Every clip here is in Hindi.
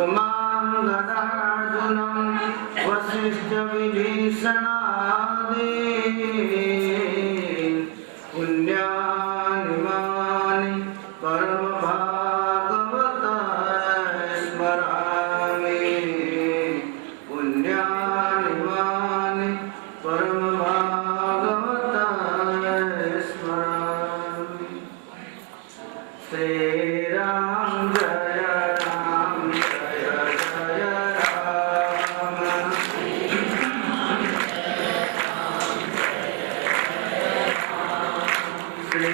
सुकुमां गदार्जुनं वसिष्ठविभीषणादि पुण्यानिमानि परमभागवता स्मरामि पुण्यानिमानि परमभागवता स्मरामि। श्री राम जय राम जय जय राम। श्री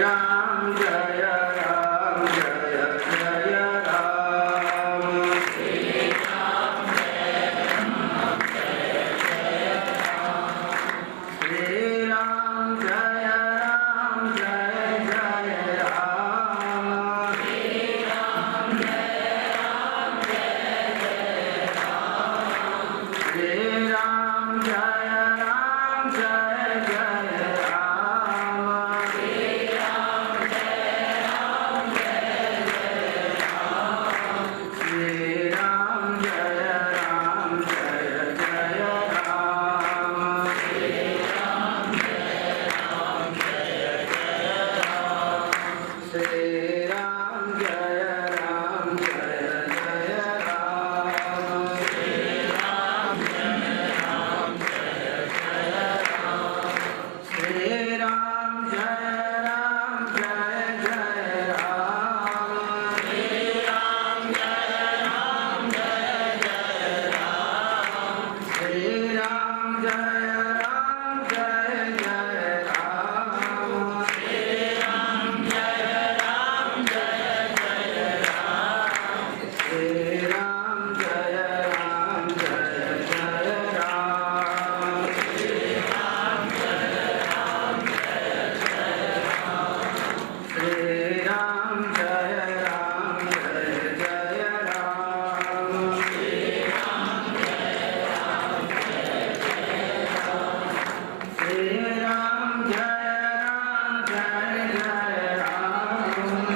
राम जय राम जय जय राम। श्री राम जय राम जय जय राम। श्री राम जय राम जय जय राम। श्री राम जय राम जय जय राम। श्री राम जय राम जय जय राम। श्री राम जय राम जय जय राम। श्री राम जय राम जय जय राम। श्री राम जय राम जय जय राम। श्री राम जय राम जय जय राम। श्री राम जय राम जय जय राम। श्री राम जय राम जय जय राम। श्री राम जय राम जय जय राम। श्री राम जय राम जय जय राम। श्री राम जय राम जय जय राम।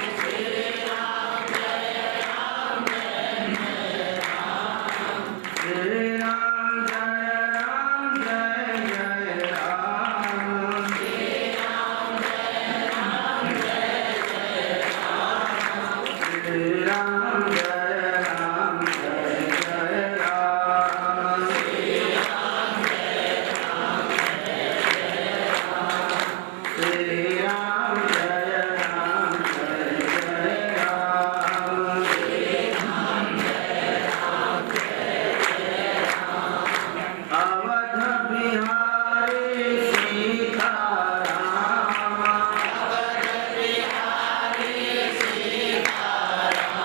श्री राम जय राम जय जय राम। श्री राम जय राम जय जय राम। श्री राम जय राम श्री राम जय राम जय जय राम। अवध बिहारी सीताराम। अवध बिहारी सीताराम।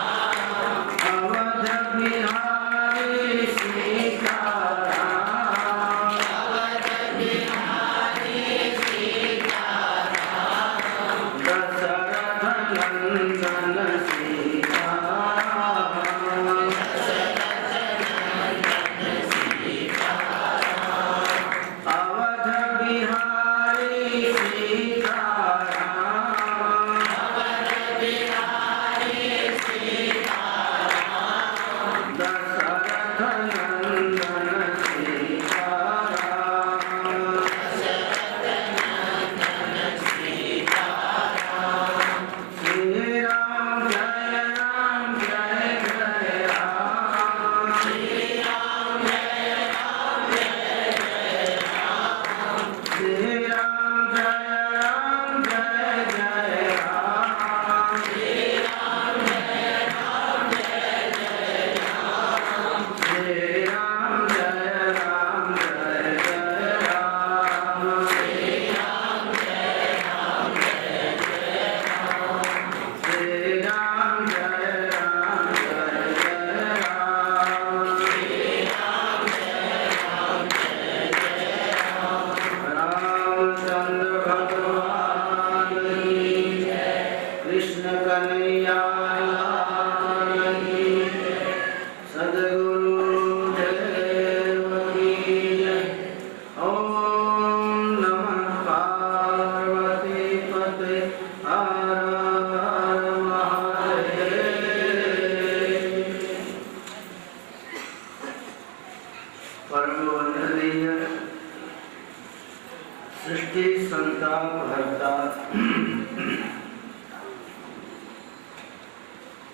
तापहर्ता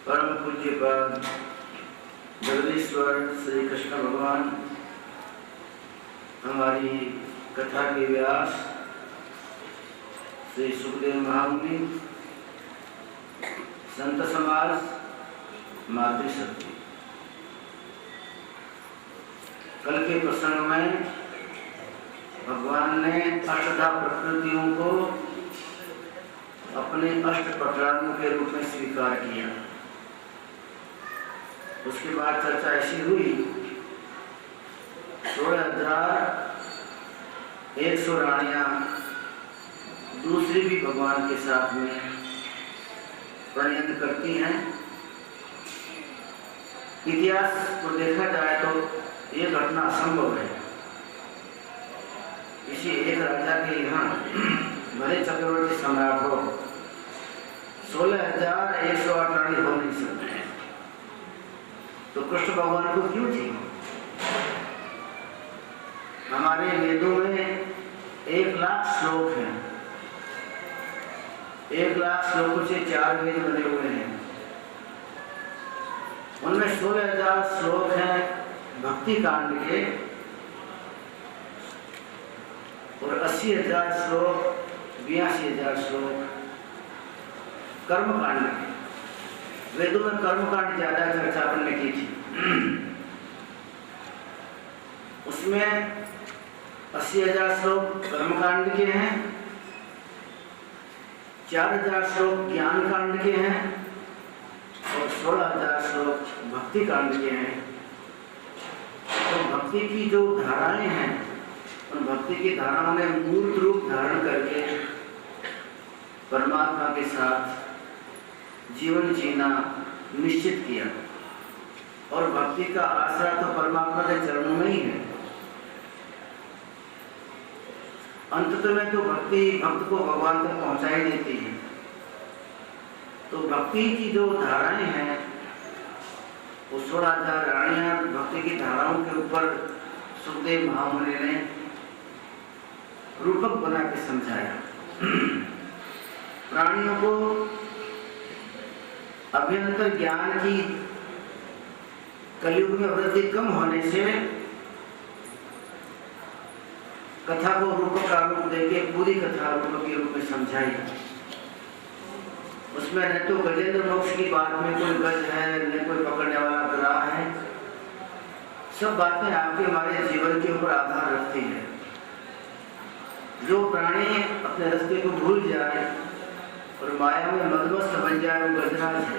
परम पूज्यपाद जगदीश्वर श्री कृष्ण भगवान हमारी कथा के व्यास श्री सुखदेव महामुनि, संत समाज, मातृशक्ति। कल के प्रसंग में भगवान ने अष्टधा प्रकृतियों को अपने अष्ट प्रकारों के रूप में स्वीकार किया। उसके बाद चर्चा ऐसी हुई 16,100 रानियां दूसरी भी भगवान के साथ में प्रणयन करती हैं। इतिहास को देखा जाए तो ये घटना असंभव है। किसी एक राजा के यहाँ भले चक्रवर्ती सम्राट हो 16,108 रानी हो नहीं सकते हैं, तो कृष्ण भगवान को क्यों थी? हमारे वेदों में 1,00,000 श्लोक हैं। 1,00,000 श्लोकों से 4 वेद बने हुए हैं। उनमें 16,000 श्लोक हैं भक्ति कांड के और 80,000 श्लोक 82,000 श्लोक कर्म कांड के। वेदों में कर्म कांड ज्यादा चर्चा अपन ने की थी। उसमें 80,000 श्लोक कर्म कांड के हैं, 4,000 श्लोक ज्ञान कांड के हैं और 16,000 श्लोक भक्ति कांड के हैं। तो भक्ति की जो धाराएं हैं, उन भक्ति की धाराओं ने मूर्त रूप धारण करके परमात्मा के साथ जीवन जीना निश्चित किया। और भक्ति का आसरा तो परमात्मा के चरणों में ही है। अंततः में तो भक्ति भक्त को भगवान तक पहुंचा ही देती है। तो भक्ति की जो धाराएं हैं वो 16,000 रानियां भक्ति की धाराओं के ऊपर सुखदेव महामुनि ने रूपक बना के समझाया। प्राणियों को अभ्यंतर ज्ञान की कलयुग में वृद्धि कम होने से कथा को रूपक का रूप देके पूरी कथा रूपक के रूप में समझाई। उसमें न तो गजेंद्र मोक्ष की बात में कोई गज है, न कोई पकड़ने वाला ग्राह है। सब बातें आपके हमारे जीवन के ऊपर आधार रखती है। जो प्राणी अपने रास्ते को भूल जाए और माया में मदमस्त बन जाए वो गजराज है।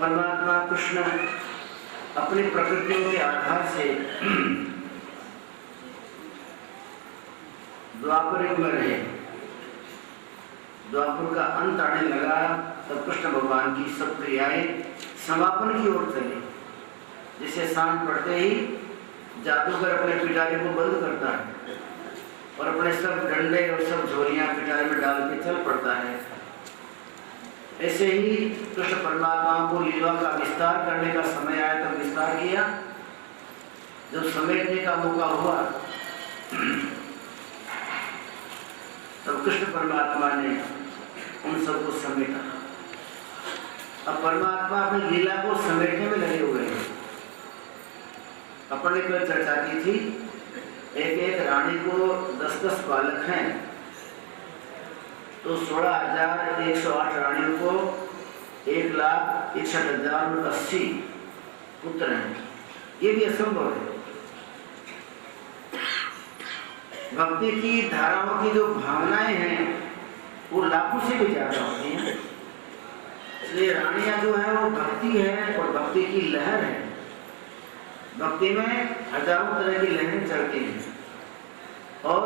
परमात्मा कृष्ण अपनी प्रकृतियों के आधार से द्वापर युग में रहे। द्वापर का अंत आने लगा तब कृष्ण भगवान की सब क्रियाएं समापन की ओर चली। जिसे सांझ पड़ते ही जादूगर अपने पिटारे को बंद करता है और अपने सब डंडे और सब झोलियां पिटारे में डाल के चल पड़ता है। ऐसे ही कृष्ण परमात्मा को लीला का विस्तार करने का समय आया तब विस्तार किया। जब समेटने का मौका हुआ तब कृष्ण परमात्मा ने उन सबको समेटा। अब परमात्मा अपनी लीला को समेटने में लगे हुए हैं। अपन ने कल चर्चा की थी, एक एक रानी को 10-10 बालक हैं, तो 16,108 रानियों को 1,61,080 पुत्र हैं। ये भी असंभव है। भक्ति की धाराओं की जो भावनाएं हैं वो लाखों से भी ज्यादा होती हैं। इसलिए रानियां जो है वो भक्ति है और भक्ति की लहर है। भक्ति में हजारों तरह की लहरें चलती हैं और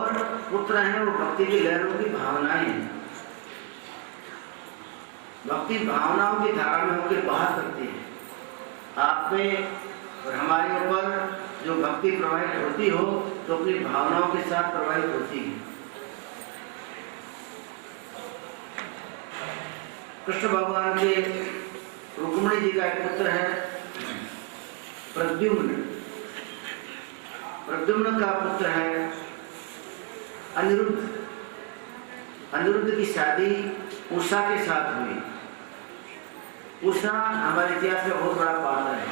पुत्र हैं वो भक्ति की लहरों की भावनाएं हैं। भक्ति भावनाओं की धारा में होकर बाहर करती है। आप में और हमारे ऊपर जो भक्ति प्रवाहित होती हो तो अपनी भावनाओं के साथ प्रवाहित होती है। कृष्ण भगवान के रुक्मिणी जी का एक पुत्र है प्रद्युम्न। प्रद्युम्न का पुत्र है अनिरुद्ध की शादी उषा के साथ हुई। उषा हमारे इतिहास में बहुत बड़ा पात्र है।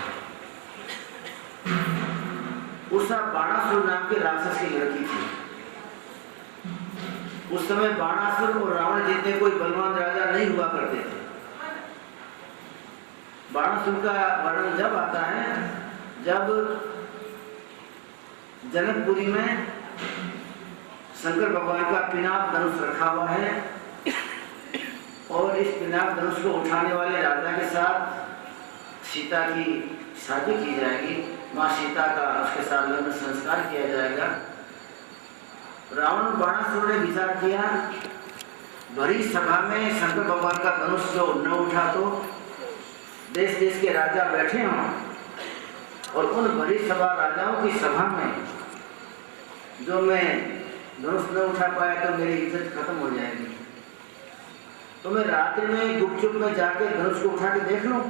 उषा बाणासुर नाम के राक्षस की लड़की थी। उस समय बाणासुर और रावण जितने कोई बलवान राजा नहीं हुआ करते थे। बाणासुर का वर्णन जब आता है जब जनकपुरी में शंकर भगवान का पिनाक धनुष रखा हुआ है और इस पिनाक धनुष को उठाने वाले राजा के साथ सीता की शादी की जाएगी। माँ सीता का उसके साथ लग्न संस्कार किया जाएगा। रावण बाणासुर ने विचार किया, भरी सभा में शंकर भगवान का धनुष जो न उठा तो देश देश के राजा बैठे हों और उन भरी सभा राजाओं की सभा में जो मैं धनुष न उठा पाया तो मेरी इज्जत खत्म हो जाएगी। तो मैं रात्रि में गुपचुप में जाके धनुष को उठा के देख लूं,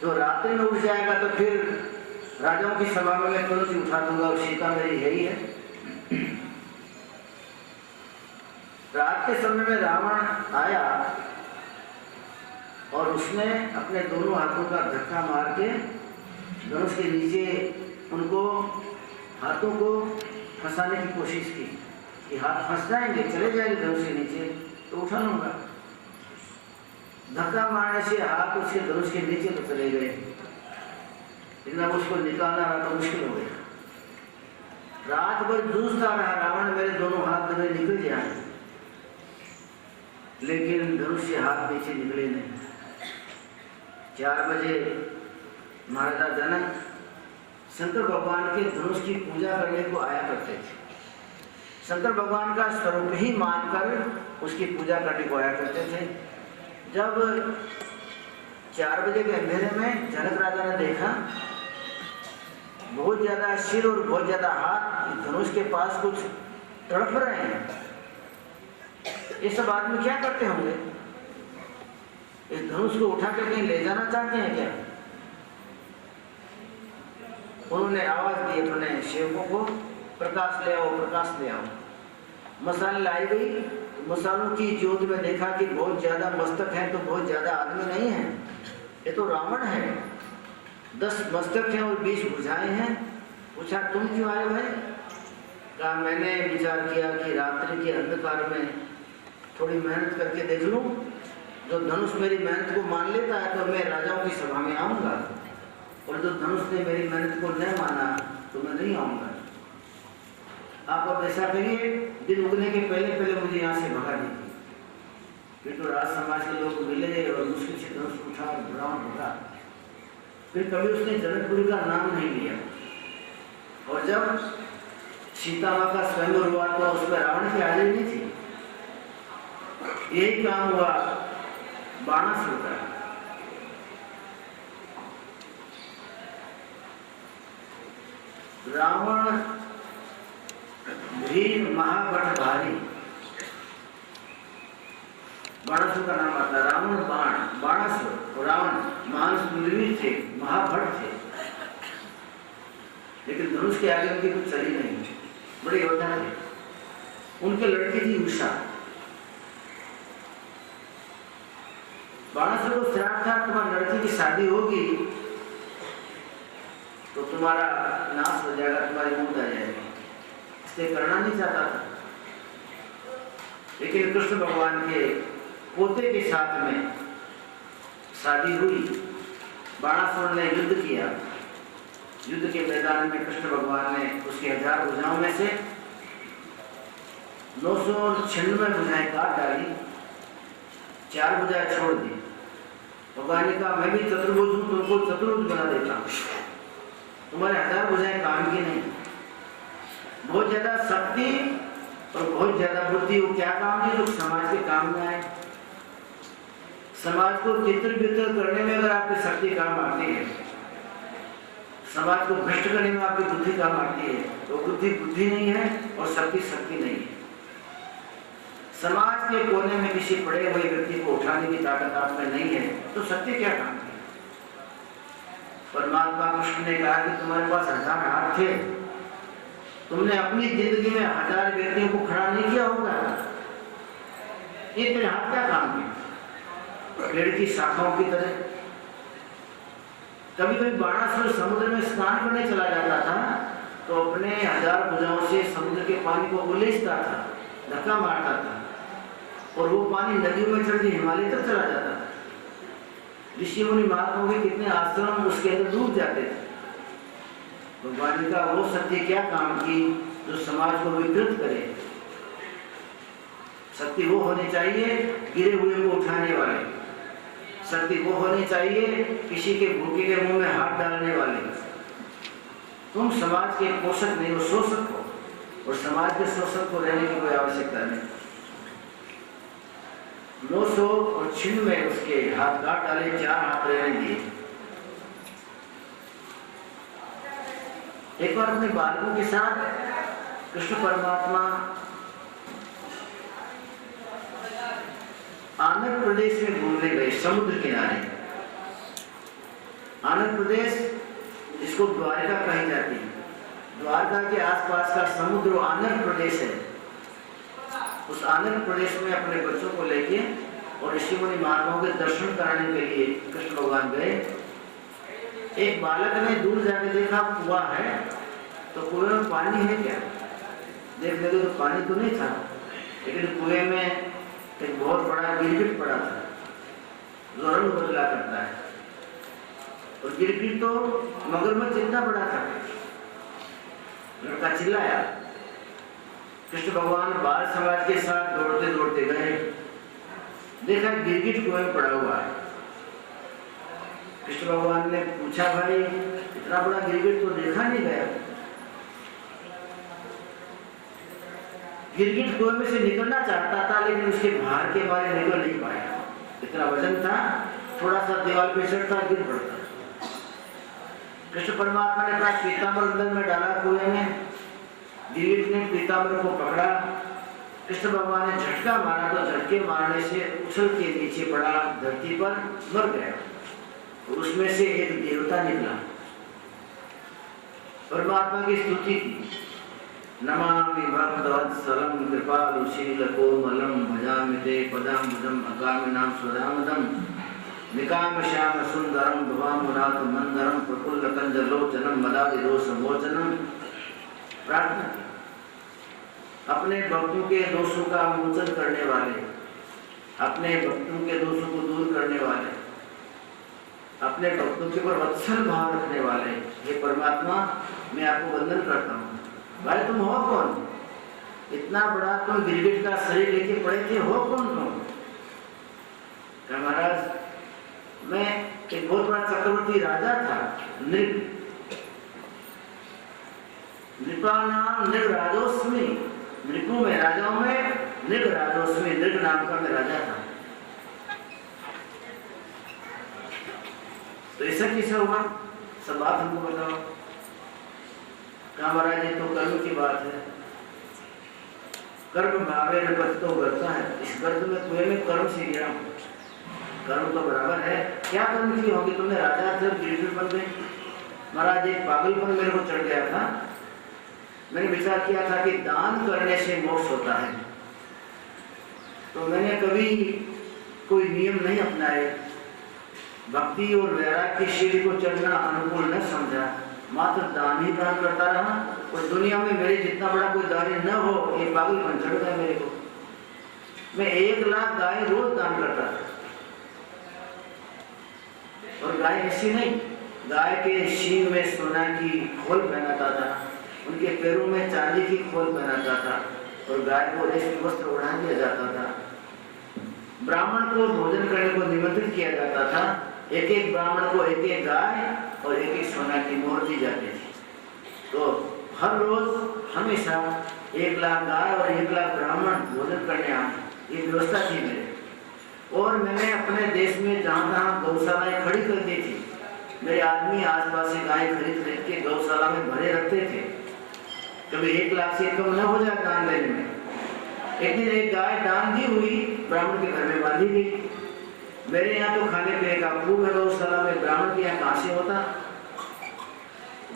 तो रात्रि में उठ जाएगा तो फिर राजाओं की सभा में मैं धनुष उठा दूंगा और सीता मेरी है ही है। रात के समय में रावण आया और उसने अपने दोनों हाथों का धक्का मार के धनुष के नीचे उनको हाथों को फंसाने की कोशिश की कि हाथ फंस जाएंगे, चले जाएंगे धनुष के नीचे तो उठा लूंगा। धक्का मारने से हाथ उसके धनुष के नीचे तो चले गए, लेकिन अब उसको निकालना रहा तो मुश्किल हो गया। रात भर जूझता रहा रावण, मेरे दोनों हाथ में निकल जाए, लेकिन धनुष से हाथ नीचे निकले नहीं। 4 बजे महाराजा जनक शंकर भगवान के धनुष की पूजा करने को आया करते थे। शंकर भगवान का स्वरूप ही मानकर उसकी पूजा करने को आया करते थे। जब 4 बजे के अंधेरे में जनक राजा ने देखा बहुत ज्यादा सिर और बहुत ज्यादा हाथ धनुष के पास कुछ तड़प रहे हैं। ये सब आदमी क्या करते होंगे? इस धनुष को उठा कर कहीं ले जाना चाहते हैं क्या? उन्होंने आवाज दी अपने सेवकों को, प्रकाश ले आओ, प्रकाश ले आओ। मसाले लाई गई। मसालों की ज्योत में देखा कि बहुत ज्यादा मस्तक है तो बहुत ज्यादा आदमी नहीं है, ये तो रावण है। 10 मस्तक हैं और 20 भुजाएं हैं। पूछा तुम क्यों आए भाई? कहा मैंने विचार किया कि रात्रि के अंधकार में थोड़ी मेहनत करके देख लूं, जो धनुष मेरी मेहनत को मान लेता है तो मैं राजाओं की सभा में आऊंगा, और जो धनुष ने मेरी मेहनत को न माना तो मैं नहीं आऊंगा। आप अब ऐसा करिए, दिन उगने के पहले पहले मुझे यहाँ से भगा दीजिए। फिर तो राज समाज के लोग मिले और मुश्किल से धनुष उठा और रावण भगा। फिर कभी उसने जनकपुरी का नाम नहीं लिया, और जब सीता माँ का स्वयंवर हुआ तो उसमें रावण की हाजिरी नहीं थी। यही काम हुआ बाणासुर का। रावण भीम महाभट भारी, बाणासुर का नाम आता है। रावण बाण, बाणासुर और रावण महावीर थे, महाभट थे, लेकिन धनुष के आगे उनकी कुछ चली नहीं, बड़े योद्धा थे। उनके लड़की थी उषा। बाणासुर को श्राप था, तुम्हारी लड़की की शादी होगी तो तुम्हारा नाश हो जाएगा, तुम्हारी मौत आ जाएगी, इसलिए करना नहीं चाहता था। लेकिन कृष्ण भगवान के पोते के साथ में शादी हुई। बाणासुर ने युद्ध किया। युद्ध के मैदान में कृष्ण भगवान ने उसके 1000 भुजाओं में से 996 भुजाएं काट डाली, 4 भुजाएं छोड़ दी। भगवान ने कहा मैं भी चतुर्भुज हूं, तुमको चतुर्भुज बना देता हूं, तुम्हारे 1000 भुजाएं काम की नहीं। बहुत ज्यादा शक्ति और बहुत ज्यादा बुद्धि, वो क्या काम की जो समाज के काम में आए। समाज को चित्र वित्र करने में अगर आपकी शक्ति काम आती है, समाज को भ्रष्ट करने में आपकी बुद्धि काम आती है, तो बुद्धि बुद्धि नहीं है और शक्ति शक्ति नहीं है। समाज के कोने में किसी पड़े हुए व्यक्ति को उठाने की ताकत आप में नहीं है तो शक्ति क्या काम की? परमात्मा कृष्ण ने कहा कि तुम्हारे पास 1000 हाथ थे, तुमने अपनी जिंदगी में 1000 व्यक्तियों को खड़ा नहीं किया होगा। ये तेरे हाथ क्या काम किया? पेड़ की शाखाओं की तरह। कभी कभी बाणासुर समुद्र में स्नान करने चला जाता था तो अपने 1000 भुजाओं से समुद्र के पानी को उलीचता था, धक्का मारता था, और वो पानी नदियों में चढ़ के हिमालय तक चला जाता था। ऋषि मुनि महात्माओं के कितने आश्रम उसके अंदर डूब जाते थे। भगवान का वो शक्ति क्या काम की जो समाज को विकृत करे? शक्ति वो होनी चाहिए गिरे हुए को उठाने वाले, शक्ति वो होनी चाहिए किसी के भूखे के मुंह में हाथ डालने वाले। तुम समाज के पोषक नहीं हो, शोषक हो, और समाज के शोषक को रहने की कोई आवश्यकता नहीं। 906 में उसके हाथ काट डाले, 4 हाथ रहने दिए। एक बार अपने बालकों के साथ कृष्ण परमात्मा आंध्र प्रदेश में घूमने गए, समुद्र किनारे। आंध्र प्रदेश इसको द्वारका कही जाती है। द्वारका के आसपास का समुद्र आंध्र प्रदेश है। उस आंध्र प्रदेश में अपने बच्चों को लेके और ऋषि मुनि महात्माओं के दर्शन कराने के लिए कृष्ण भगवान गए। एक बालक ने दूर जाके देखा कुआं है, तो कुएं में पानी है क्या? देखने तो पानी तो नहीं था, लेकिन कुएं में एक बहुत बड़ा गिरगिट पड़ा था जो रंग बदला करता है, और गिरगिट तो मगरमच्छ जितना बड़ा था। लड़का चिल्लाया। कृष्ण भगवान बाल समाज के साथ दौड़ते दौड़ते गए, देखा गिरगिट कुएं में पड़ा हुआ है। कृष्ण भगवान ने पूछा, भाई इतना बड़ा गिरगिट तो देखा नहीं गया। गिरगिट कुएं में से निकलना चाहता था, लेकिन उसके भार के बारे निकल नहीं पाया। इतना वजन था, थोड़ा सा दीवार पे चढ़ता गिर पड़ता। कृष्ण परमात्मा ने कहा पीताम्बर अंदर में डाला कुएं में। गिरगिट ने पीताम्बर को पकड़ा। कृष्ण भगवान ने झटका मारा तो झटके मारने से उछल के नीचे पड़ा, धरती पर मर गया। उसमें से एक देवता निकला, परमात्मा की स्तुति की। नमामि भक्तवत्सलं कृपालुशील कोमलं भजामि ते पदाम्बुजं अकामिनां स्वदामदं निकामश्याम सुंदरं भवामुनाथ मंदरं प्रफुल्लकंजलोचनं मदादिदोषमोचनं। प्रार्थना की। अपने भक्तों के दोषों का मोचन करने वाले, अपने भक्तों के दोषों को दूर करने वाले, अपने भक्तों के ऊपर वत्सल भाव रखने वाले, ये परमात्मा मैं आपको वंदन करता हूँ। भाई तुम हो कौन? इतना बड़ा तुम गिरगिट का शरीर लेके पड़े थे, हो कौन तुम? महाराज मैं एक बहुत बड़ा चक्रवर्ती राजा था, नृपानाम नृगराजोस्मि। नृपों में, राजाओं में नृगराजोस्मि, नृग नाम का मैं राजा था। तो ऐसा कैसे होगा? सब बात हमको बताओ। कहा महाराज ये तो कर्म की बात है। कर्म भावे न तो करता है। इस गर्त में कुएं में कर्म से गिरा हूं। कर्म तो बराबर है। क्या कर्म की होगी? तुमने राजा थे, गिरगिट बन गए। महाराज एक पागलपन मेरे को चढ़ गया था। मैंने विचार किया था कि दान करने से मोक्ष होता है, तो मैंने कभी कोई नियम नहीं अपनाए। भक्ति और वैराग की सीढ़ी को चढ़ना अनुकूल न समझा, मात्र दान ही दान करता रहा। और दुनिया में मेरे जितना बड़ा कोई दानी न हो, ये पागलपन चढ़ गया मेरे को। मैं 1 लाख गाय रोज दान करता था। और गाय ऐसी नहीं, गाय के सींग में सोना की खोल पहनाता था, उनके पैरों में चांदी की खोल पहनाता था, और गाय को रेशमी वस्त्र ओढ़ा दिया जाता था। ब्राह्मण को भोजन करने को निमंत्रित किया जाता था। एक एक ब्राह्मण को एक एक गाय और एक एक सोना की मोहर दी जाती थी। तो हर रोज हमेशा 1 लाख गाय और 1 लाख ब्राह्मण भोजन करने आए, ये व्यवस्था थी मेरे। और मैंने अपने देश में जहाँ तहाँ गौशालाएं खड़ी कर दी थी। मेरे आदमी आसपास से गाय खरीद के गौशाला में भरे रखते थे। कभी 1 लाख से कम न हो जाए दान देने में। एक दिन एक गाय दान दी हुई ब्राह्मण के घर में बांधी गई। मेरे यहाँ तो खाने पीने का खूब है गौशाला में, ब्राह्मण के यहाँ कहाँ से होता।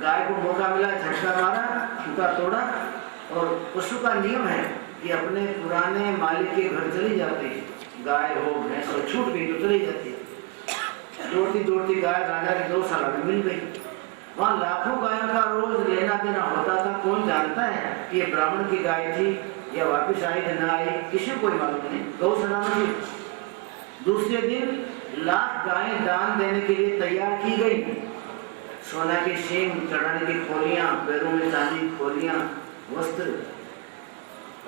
गाय को मौका मिला, झटका मारा, खूंटा तोड़ा। और पशु का नियम है कि अपने पुराने मालिक के घर चली जाती है। गाय हो भैंस हो, छूट गई तो चली जाती है। दौड़ती दौड़ती गाय राजा की गौशाला में मिल गई। वहाँ लाखों गायों का रोज लेना देना होता था। कौन जानता है कि ये ब्राह्मण की गाय थी या वापस आई या ना आई, किसी को कोई मालूम नहीं। गौशाला में दूसरे दिन लाख गायें दान देने के लिए तैयार की गई। सोना के सींग, चढ़ाने की खोलियां, पैरों में चांदी की खोलियां, वस्त्र,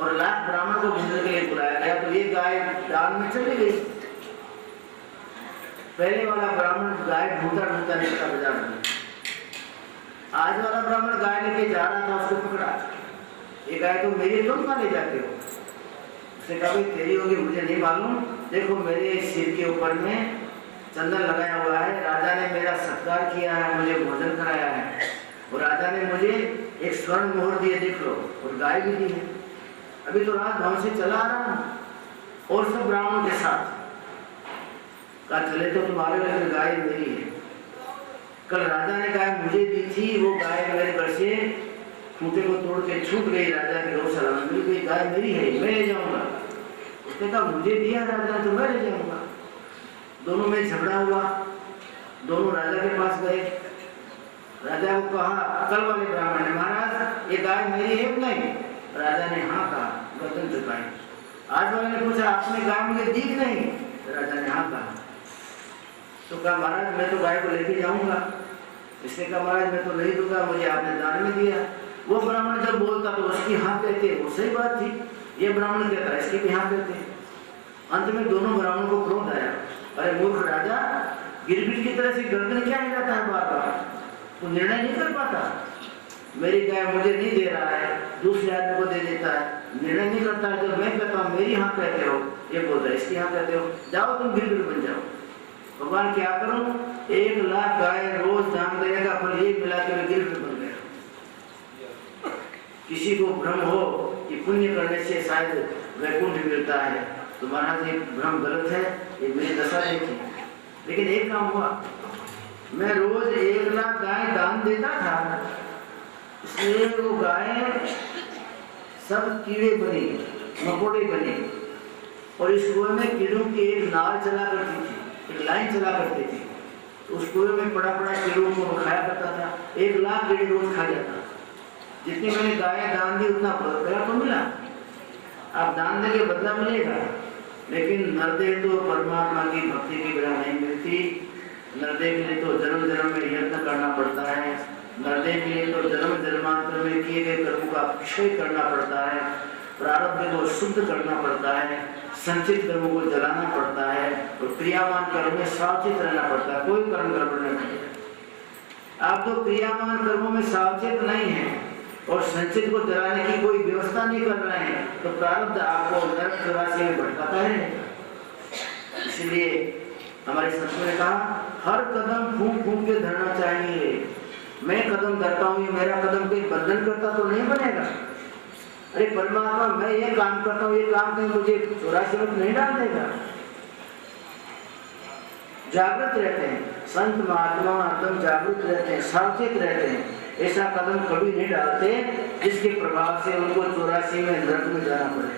और लाख ब्राह्मण को भोजन के लिए बुलाया गया। तो ये गाय दान में चली गई। पहले वाला ब्राह्मण गाय ढूंढता ढूंढता निकला बाजार में। आज वाला ब्राह्मण गाय लेके जा रहा था, उसको पकड़ा। ये गाय तो मेरी, तुम कहाँ ले जाते हो? उसने कहा भाई तेरी होगी, मुझे नहीं मालूम। देखो मेरे सिर के ऊपर में चंदन लगाया हुआ है, राजा ने मेरा सत्कार किया है, मुझे भोजन कराया है, और राजा ने मुझे एक स्वर्ण मोहर दिए, देख लो, और गाय भी दी है। अभी तो राजभवन से चला आ रहा हूं और सब ब्राह्मणों के साथ। कहा चले तो तुम्हारे, लेकिन गाय मेरी है। कल राजा ने गाय मुझे दी थी, वो गाय मेरे घर से खूंटे को तोड़ के छूट गई, राजा की गौशाला में मिल गई। गाय मेरी है, मैं ले जाऊंगा। उसने कहा मुझे दिया राजा ने तो मैं ले जाऊंगा। दोनों में झगड़ा हुआ। दोनों राजा के पास गए। राजा को कहा कल वाले ब्राह्मण ने, महाराज ये गाय मेरी है कि नहीं? राजा ने हाँ कहा, गर्दन झुकाई। आज वाले ने पूछा आपने गाय मुझे दी नहीं? राजा ने हाँ कहा। तो कहा महाराज मैं तो गाय को लेके जाऊंगा। इसने कहा महाराज मैं तो नहीं दूंगा, मुझे आपने दान में दिया। वो ब्राह्मण जब बोलता तो उसकी हाँ कहते, वो सही बात थी। ये ब्राह्मण कहता है, इसकी भी हाँ कहते। अंत में दोनों ब्राह्मणों को क्रोध आया। अरे मूर्ख राजा, गिरगिट की तरह से गर्दन क्या हिलाता है बार बार? तो निर्णय नहीं कर पाता। मेरी गाय मुझे नहीं दे रहा है, दूसरे आदमी को दे देता है, निर्णय नहीं करता है। जब मैं कहता हूँ मेरी हाँ कहते हो, ये बोलता है इसकी हाँ कहते हो, जाओ तुम गिरगिट बन जाओ। भगवान क्या करूं? 1 लाख गाय रोज दान देने का फल एक मिला के गिरगिट बन गया। किसी को भ्रम हो कि पुण्य करने से शायद वैकुंठ मिलता है, तो महाराज ये भ्रम गलत है, ये मेरी दशा नहीं थी। लेकिन एक काम हुआ, मैं रोज 1 लाख गाय दान देता था, इसलिए वो गाय सब कीड़े बने, मकोड़े बने, और इस कुएं में कीड़ों की एक नार चला करती थी, एक लाइन चला करती थी। तो उस कुएं में पड़ा पड़ा कीड़ों को खाया करता था। 1 लाख कीड़े रोज खा जाता। जितनी मैंने गाय दान दी उतना बदला तो मिला। आप दान देके बदला मिलेगा, लेकिन नरदेह तो परमात्मा की भक्ति की बिना नहीं मिलती। नरदेह के लिए तो जन्म जन्म में यत्न करना पड़ता है। नरदेह के लिए तो जन्म जन्मांतर में किए गए कर्मों का क्षय करना पड़ता है, प्रारब्ध को शुद्ध करना पड़ता है, संचित कर्मों को जलाना पड़ता है, और क्रियावान कर्म में सावचेत रहना पड़ता है। कोई कर्म गड़बड़ नहीं करता। आप तो क्रियावान कर्मों में सावचेत नहीं है और संचित को जलाने की कोई व्यवस्था नहीं कर रहे हैं, तो प्रारब्ध आपको नरक चौरासी में भटकाता है। इसलिए हमारे संस्कृत ने कहा हर कदम फूंक फूंक के धरना चाहिए। मैं कदम धरता हूँ, ये मेरा कदम कोई बंधन करता तो नहीं बनेगा। अरे परमात्मा मैं ये काम करता हूँ, ये काम कहीं मुझे 84 में नहीं डाल देगा। जागृत रहते हैं संत महात्मा, एकदम जागृत रहते हैं, सावचेत रहते हैं। ऐसा कदम कभी नहीं डालते जिसके प्रभाव से उनको 84 में नरक में जाना पड़े।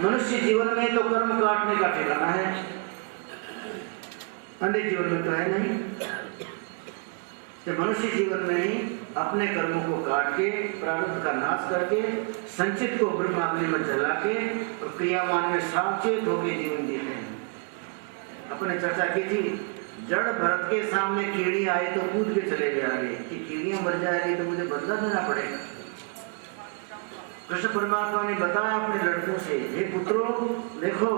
मनुष्य जीवन में तो कर्म काटने का ठिकाना है, अन्य जीवन में तो है नहीं। तो मनुष्य जीवन में ही अपने कर्मों को काट के, प्रारब्ध का नाश करके, संचित को ब्रह्माग्नि में जला के और क्रियावान में सावचेत होकर जीवन जीते हैं। अपने चर्चा की थी, जड़ भरत के सामने कीड़ी आई तो कूद के चले गए आगे कि कीड़ियां मर जाएगी तो मुझे बदला देना पड़ेगा। कृष्ण परमात्मा ने बताया अपने लड़कों से, हे पुत्रों देखो,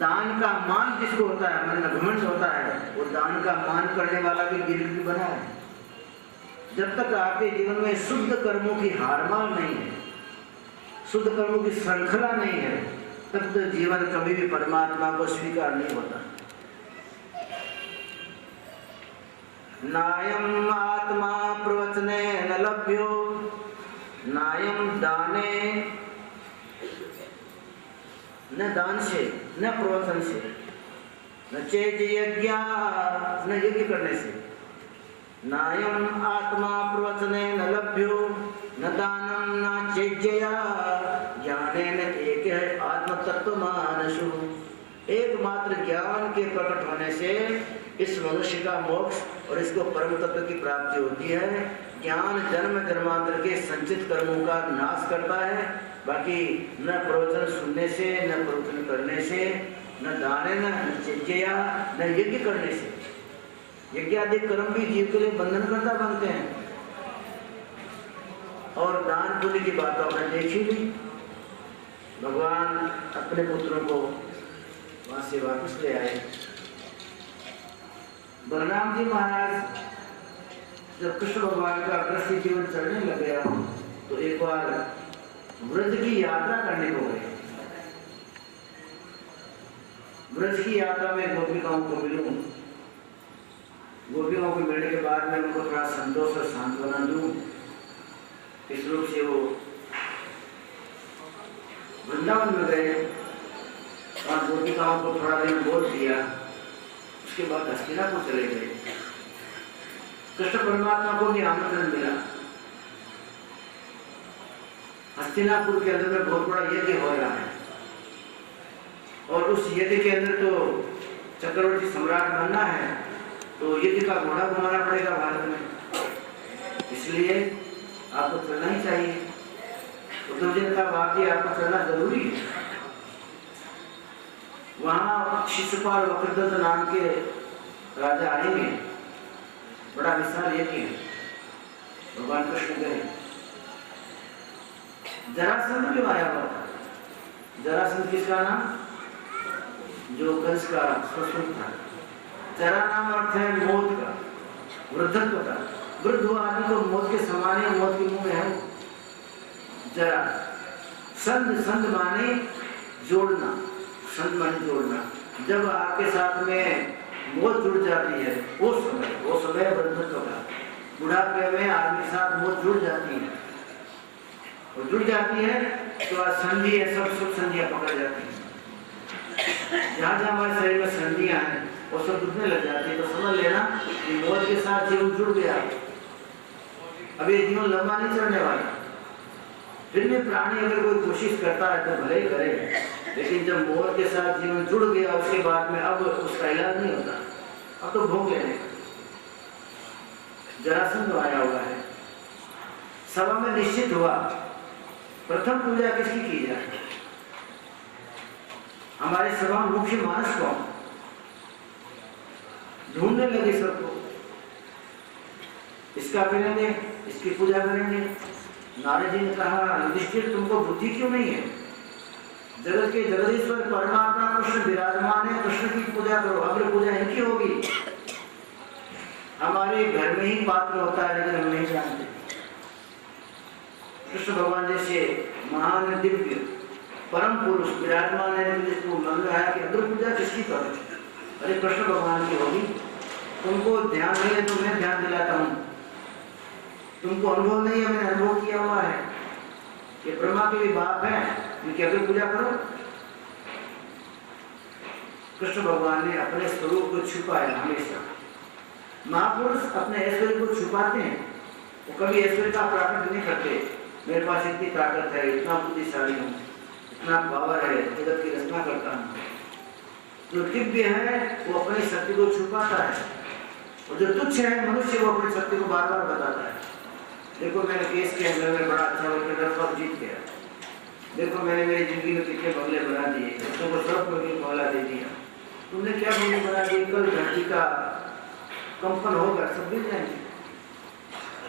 दान का मान जिसको होता है, मन में घमंड होता है, वो दान का मान करने वाला भी गिरगिट बना है। जब तक आपके जीवन में शुद्ध कर्मों की हारमाल नहीं है, शुद्ध कर्मों की श्रृंखला नहीं है, तब तक जीवन कभी भी परमात्मा को स्वीकार नहीं होता। नायम आत्मा प्रवचने न लभ्यो, नायम दाने, न दान से, न प्रवचन से, न चेत यज्ञ, न यज्ञ करने से। नायम आत्मा प्रवचने न लभ्यो न दानम न चेज्जया ज्ञानेन एक है आत्म तत्व मानसु। एकमात्र ज्ञान के प्रकट होने से इस मनुष्य का मोक्ष और इसको परम तत्व की प्राप्ति होती है। ज्ञान जन्म जन्मांतर के संचित कर्मों का नाश करता है। बाकी न प्रवचन सुनने से, न प्रवचन करने से, न दाने न चेज्जया, न यज्ञ करने से। यज्ञ आदि कर्म भी जीव के लिए बंधन करता बनते हैं। और दान पुण्य की बात आपने देखी ली। भगवान अपने पुत्रों को वहां से वापस ले आए। बलराम जी महाराज जब कृष्ण भगवान का गृहस्थी जीवन चलने लग गया तो एक बार व्रज की यात्रा करने को गए। व्रज की यात्रा में गोपिकाओं को मिलूं, गोपियों को मिलने के बाद में उनको थोड़ा संतोष और सांत्वना दूं, इस रूप से वो वृंदावन में गए और गोपिकाओं को थोड़ा दिन बोध दिया। उसके बाद हस्तिनापुर चले गए। कृष्ण परमात्मा को भी आमंत्रण मिला। हस्तिनापुर के अंदर में बहुत बड़ा यज्ञ हो रहा है और उस यज्ञ के अंदर तो चक्रवर्ती सम्राट बनना है, तो यज्ञ का घोड़ा घुमाना पड़ेगा भारत में, इसलिए आपको चलना ही चाहिए। उद्धव जी ने कहा बाकी आपको चलना जरूरी है। वहां शिशुपाल वक्रदत्त नाम के राजा आएंगे, बड़ा विशाल यज्ञ है। भगवान कृष्ण गए। जरासंध क्यों आया हुआ था? जरासंध किसका नाम? जो कंस का ससुर था। जरा नाम अर्थ है मौत का, वृद्धत्व का। वृद्ध हुआ आदमी तो मौत के समान है, मौत के मुंह में है। जरा संध, संध माने जोड़ना, संध माने जोड़ना। जब आपके साथ में मौत जुड़ जाती है वो समय वृद्धत्व का। बुढ़ापे में आदमी के साथ मौत जुड़ जाती है और जुड़ जाती है तो आज संधि है, सब सुख संधियां पकड़ जाती है। जहाँ जहाँ हमारे शरीर में संधियां हैं वो सब दुखने लग जाती है, तो समझ लेना कि मौत के साथ जीवन जुड़ गया। अब ये जीवन लंबा नहीं चलने वाला। फिर भी प्राणी अगर कोई कोशिश करता है तो भले ही करे, लेकिन जब मौत के साथ जीवन जुड़ गया उसके बाद में अब उसका इलाज नहीं होता, अब तो भोग लेने का। जरासंध आया हुआ है। सभा में निश्चित हुआ प्रथम पूजा किसकी की जाए। हमारे सभा मुख्य मानस कौन? ढूंढने लगे सबको, इसका करेंगे, इसकी पूजा करेंगे। नारद जी ने कहा युधिष्ठिर तुमको बुद्धि क्यों नहीं है? जगत के जगदीश्वर परमात्मा कृष्ण विराजमान है, कृष्ण की पूजा करो। अग्र पूजा इनकी होगी। हमारे घर में ही पात्र होता है लेकिन हम नहीं जानते। कृष्ण भगवान जैसे महान दिव्य परम पुरुष विराजमान है, जिसको मन में आया कि अग्र पूजा किसकी करो? अरे कृष्ण भगवान की होगी। तुमको ध्यान नहीं है तो मैं ध्यान दिलाता हूँ। तुमको अनुभव नहीं है, मैंने अनुभव किया हुआ है कि ब्रह्मा के भी बाप है, उनकी अग्र पूजा करो। कृष्ण भगवान ने अपने स्वरूप को छुपाया हमेशा। महापुरुष अपने ऐश्वर्य को छुपाते हैं, वो कभी ऐश्वर्य का प्राकट नहीं करते। मेरे पास इतनी ताकत है, इतना बुद्धिशाली हूँ, इतना पावर है, जगत की रचना करता हूँ। जो दिव्य है वो अपनी शक्ति को छुपाता है और जो तुच्छ है मनुष्य वो अपनी शक्ति को बार बार बताता है। देखो मैंने केस के अंदर में बड़ा अच्छा होकर जीत गया। देखो मैंने मेरी जिंदगी में कितने बंगले बना दिए, बच्चों को सब बंगला दे दिया। तुमने क्या बंगले बना दिए? कल धरती का कंपन होगा, सब गिर जाएंगे।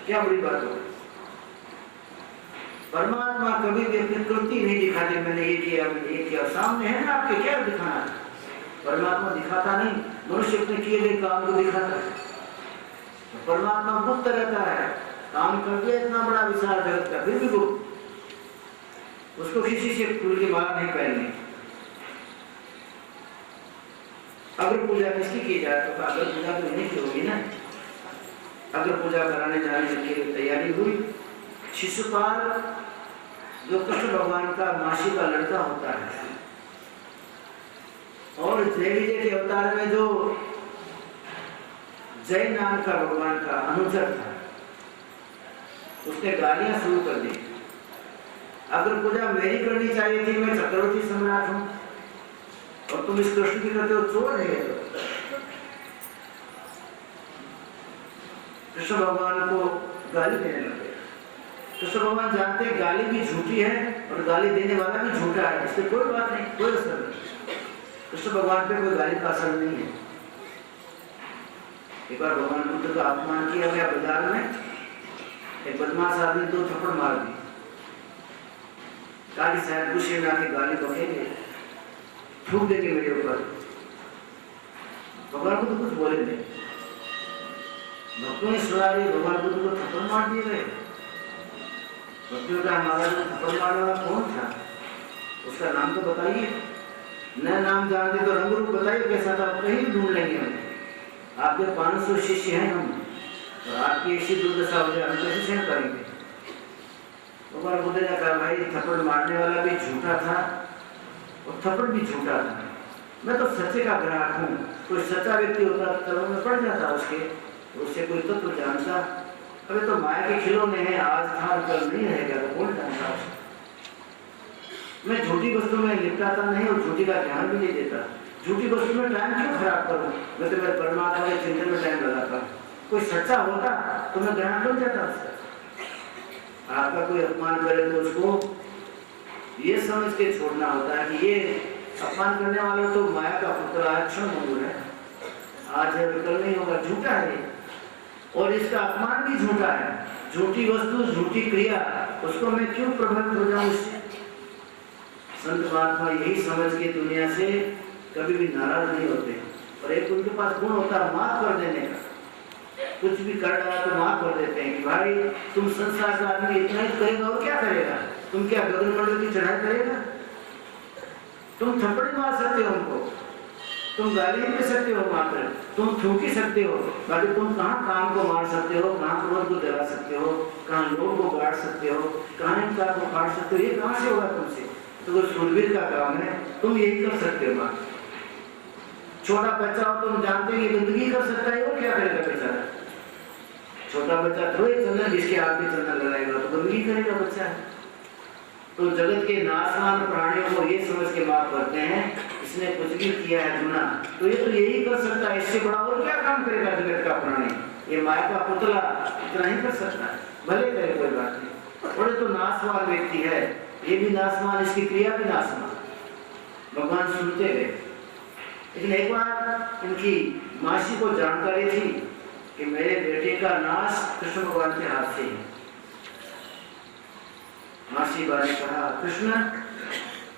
क्या बड़ी बात होगी? परमात्मा कभी भी अपनी कृति नहीं दिखाते, मैंने ये किया, मैंने ये किया। सामने है ना आपके, क्या दिखाना है? परमात्मा दिखाता नहीं, मनुष्य अपने किए गए काम को दिखाता है। परमात्मा गुप्त रहता है, काम कर दिया इतना बड़ा विशाल जगत का, फिर भी गुप्त। उसको किसी से फूल की माला नहीं पहननी। अगर पूजा किसकी की जाए तो अगर पूजा तो नहीं की होगी ना। अगर पूजा कराने जाने की तैयारी हुई। शिशुपाल जो कृष्ण भगवान का मासी का लड़का होता है और जय विजय के अवतार में जो जय नाम का भगवान का अनुचर था, उसने गालियां शुरू कर दी। अगर पूजा मेरी करनी चाहिए थी, मैं चक्रवर्ती सम्राट हूं और तुम इस कृष्ण की करते हो, चोर है। कृष्ण भगवान को गाली देने लगे। कृष्ण भगवान जानते हैं गाली भी झूठी है और गाली देने वाला भी झूठा है, इससे कोई बात नहीं, कोई असर नहीं। कृष्ण भगवान पे कोई गाली का असर नहीं है। एक बार भगवान बुद्ध का अपमान किया गया बाजार में, एक बदमाश आदमी 2 थप्पड़ मार दी। कहा शायद गुस्से में आके गाली बकेंगे, थूक देंगे मेरे ऊपर। भगवान को तो कुछ बोले नहीं। भक्तों ने सुना रही भगवान बुद्ध को थप्पड़ मार दिए गए। भक्तों का हमारा जो थप्पड़ मारने वाला कौन था, उसका नाम तो बताइए। न नाम जानते तो रंग रूप बताइए कैसा था, कहीं ढूंढ लेंगे हम। आपके 500 शिष्य हैं हम, और आपकी ऐसी दुर्दशा हो जाए हम कैसे सहन करेंगे। भगवान बुद्ध ने कहा भाई थप्पड़ मारने वाला भी झूठा था और थप्पड़ भी झूठा था। मैं तो सच्चे का ग्राहक हूँ। कोई सच्चा व्यक्ति होता तो में पड़ जाता उससे कोई तत्व जानता। अबे तो माया के खिलौने हैं, आज था कल नहीं रहेगा, तो कौन जानता उसको। मैं झूठी वस्तु में लिपटाता नहीं और झूठी का ध्यान भी नहीं देता। झूठी वस्तु में टाइम क्यों खराब करूं, मैं तो मेरे परमात्मा के चिंतन में टाइम लगाता। कोई सच्चा होता तो मैं ग्रहण बन जाता उसका। आपका कोई अपमान करे तो उसको ये समझ के छोड़ना होता है कि ये अपमान करने वाला तो माया का पुत्र है, क्षण मंगूर है, आज है कल नहीं होगा, झूठा है और इसका अपमान भी झूठा है। झूठी वस्तु झूठी क्रिया, उसको मैं क्यों प्रभावित हो जाऊं इससे। संत महात्मा यही समझ के दुनिया से कभी भी नाराज नहीं होते और एक उनके पास गुण होता है माफ कर देने का। कुछ भी कर डाला तो माफ कर देते हैं कि भाई तुम संसार का आदमी इतना ही करेगा और क्या करेगा, तुम क्या गगन मंडल की चढ़ाई करेगा। तुम थप्पड़ मार सकते हो उनको, तुम गाली दे सकते हो, मात्र तुम थूक ही सकते हो, बाकी तुम कहाँ काम को मार सकते हो, कहाँ क्रोध को जला सकते हो, कहाँ लोग को गाड़ सकते हो, कहाँ इंसान को काट सकते हो। ये कहाँ से होगा तुमसे। तो वो सुरवीर का काम है, तुम यही कर सकते हो। माँ छोटा बच्चा हो, तुम जानते हो ये गंदगी कर सकता है, वो क्या करेगा बेचारा। छोटा बच्चा थोड़े चंदन जिसके हाथ में चंदन लगाएगा तो गंदगी करेगा बच्चा। तो जगत के नाशवान प्राणियों को ये समझ के माफ करते हैं इसने कुछ भी किया है गुनाह, तो ये तो यही कर सकता है, इससे बड़ा और क्या काम करेगा जगत का प्राणी। ये माया का पुतला इतना ही कर सकता है, भले करे कोई बात नहीं। और तो नाशवान व्यक्ति है, ये भी नाशवान, इसकी क्रिया भी नाशवान। भगवान सुनते गए। लेकिन एक बार इनकी मासी को जानकारी थी कि मेरे बेटे का नाश कृष्ण भगवान के हाथ से है। मासी बा ने कहा कृष्ण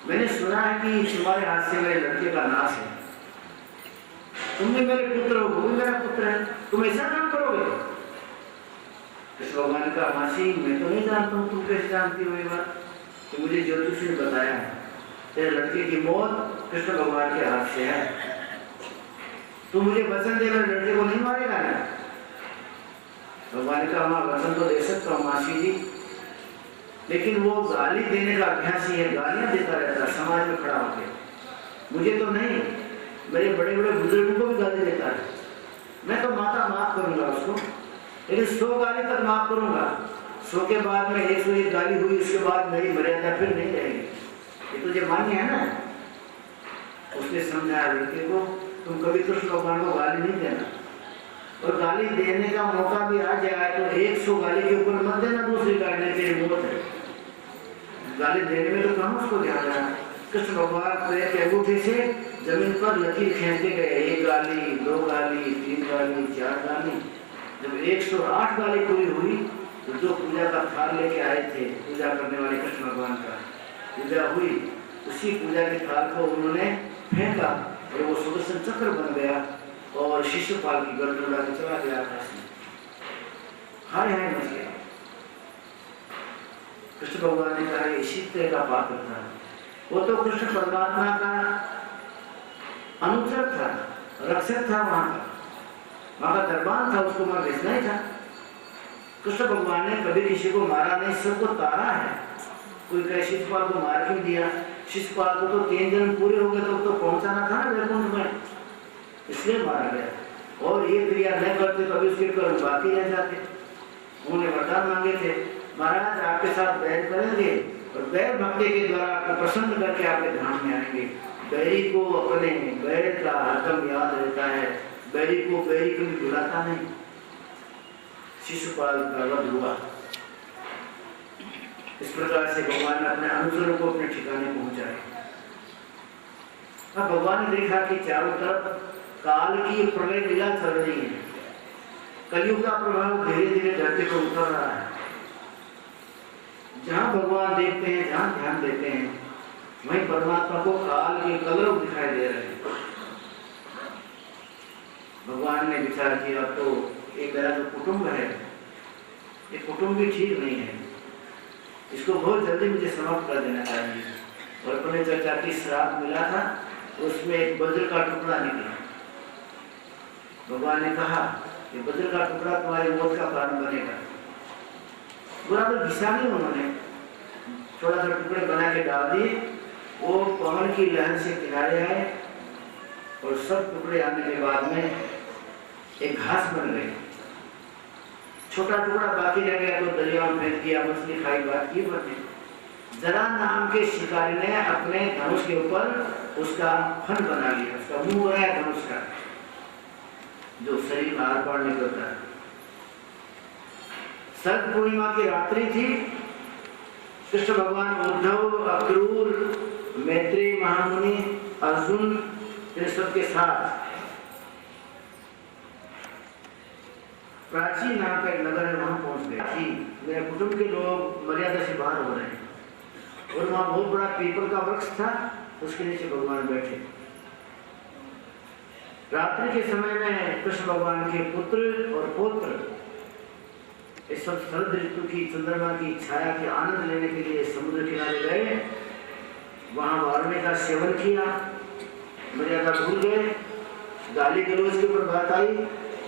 मैंने सुना है कि तुम्हारे हाथ से मेरे लड़के का नाश है, तुम भी मेरे पुत्र हो, वो भी मेरा पुत्र है, तुम ऐसा काम करोगे। कृष्ण भगवान ने कहा मासी मैं तो नहीं जानता हूँ, तुम कैसे जानती हो ये बात। तो मुझे ज्योतिषी ने बताया है तेरे लड़के की मौत कृष्ण भगवान के हाथ से है, तू मुझे वचन दे मेरे लड़के को नहीं मारेगा ना। भगवान का मैं वचन तो दे सकता हूँ मासी जी, लेकिन वो गाली देने का अभ्यास ही है, गालियां देता रहता है समाज में खड़ा होकर। मुझे तो नहीं, मेरे बड़े बड़े बुजुर्गों को भी गाली देता है। मैं तो माता माफ करूंगा उसको, लेकिन 100 गाली तक माफ करूंगा। 100 के बाद में 101 गाली हुई, उसके बाद मेरी मर्यादा फिर नहीं रहेगी। ये तुझे मान्य है ना। उसने समझाया लड़के को तुम कभी कृष्ण भगवान को गाली नहीं देना, और गाली देने का मौका भी आ जाए तो 100 गाली के ऊपर मत देना, दूसरी गाली ने तेरी मौत है। गाली देने में तो कहाँ उसको ध्यान रहा। कृष्ण भगवान पैर के अंगूठे से जमीन पर लकीर खींचते गए, 1 गाली 2 गाली 3 गाली 4 गाली। जब 108 गाली पूरी हुई तो जो पूजा का थाल लेके आए थे पूजा करने वाले कृष्ण भगवान का, पूजा हुई, उसी पूजा के थाल को उन्होंने फेंका और वो सुदर्शन चक्र बन गया और शिशुपाल की गर्दन उड़ा के चला गया आकाश में। हाय हाय मच गया। कृष्ण भगवान ने कहा इसी तरह का पात्र था, वो तो कृष्ण परमात्मा का अनुचर था, रक्षक था, वहां का दरबार था, उसको वहां भेजना ही था। कृष्ण भगवान ने कभी किसी को मारा नहीं, सबको तारा है। कोई कहे शिशुपाल को मार क्यों दिया, शिशुपाल को तो 3 जन्म पूरे हो गए तो पहुंचाना था ना वैकुंठ में, इसलिए मारा गया। और ये क्रिया न करते तो अभी उसके कर्म बाकी रह जाते। उन्होंने वरदान मांगे थे, महाराज आपके साथ बैर करेंगे और बैर भक्ति के द्वारा आपको प्रसन्न करके आपके धाम में आएंगे। बैरी को अपने बैर का हरदम याद रहता है, बैरी को बैरी कभी भुलाता नहीं। शिशुपाल का वध हुआ। इस प्रकार से भगवान ने अपने अनुचरों को अपने ठिकाने पहुंचाए। अब भगवान ने देखा कि चारों तरफ काल की प्रलय लीला चल रही है, कलयुग का प्रभाव धीरे धीरे धरती पर उतर रहा है। जहां भगवान देखते हैं, जहां ध्यान देते हैं, वहीं परमात्मा को काल के कलरव दिखाई दे रहे हैं। भगवान ने विचार किया तो एक मेरा जो कुटुंब है, ये कुटुंब भी ठीक नहीं है, इसको बहुत जल्दी मुझे समाप्त कर देना चाहिए। और अपने चर्चा की श्राप मिला था, उसमें एक वज्र का टुकड़ा निकला। भगवान ने कहा कि वज्र का टुकड़ा तुम्हारी मौत का कारण बनेगा। बुरा तो घिसा नहीं, उन्होंने थोड़ा सा टुकड़े बना के डाल दिए, वो पवन की लहर से किनारे आए और सब टुकड़े आने के बाद में एक घास बन गई। छोटा टुकड़ा बाकी रह गया तो दरिया में फेंक दिया, मछली खाई, बात की बात। जरा नाम के शिकारी ने अपने धनुष के ऊपर उसका फन बना लिया, उसका मुंह बनाया धनुष का, जो शरीर में आर पार निकलता है। सर्ग पूर्णिमा की रात्रि थी। कृष्ण भगवान उद्धव, अक्रूर, मैत्री महामुनि, अर्जुन, इन सब के साथ प्राची नाम का एक नगर है, वहां पहुंच गए। मेरे कुटुंब के लोग मर्यादा से बाहर हो रहे हैं और वहां बहुत बड़ा पीपल का वृक्ष था, उसके नीचे भगवान बैठे। रात्रि के समय में कृष्ण भगवान के पुत्र और पौत्र इस सब शरद ऋतु की चंद्रमा की छाया के आनंद लेने के लिए समुद्र किनारे गए। वहां वारुणी का सेवन किया, मर्यादा भूल गए, गाली गलौज के ऊपर बात आई,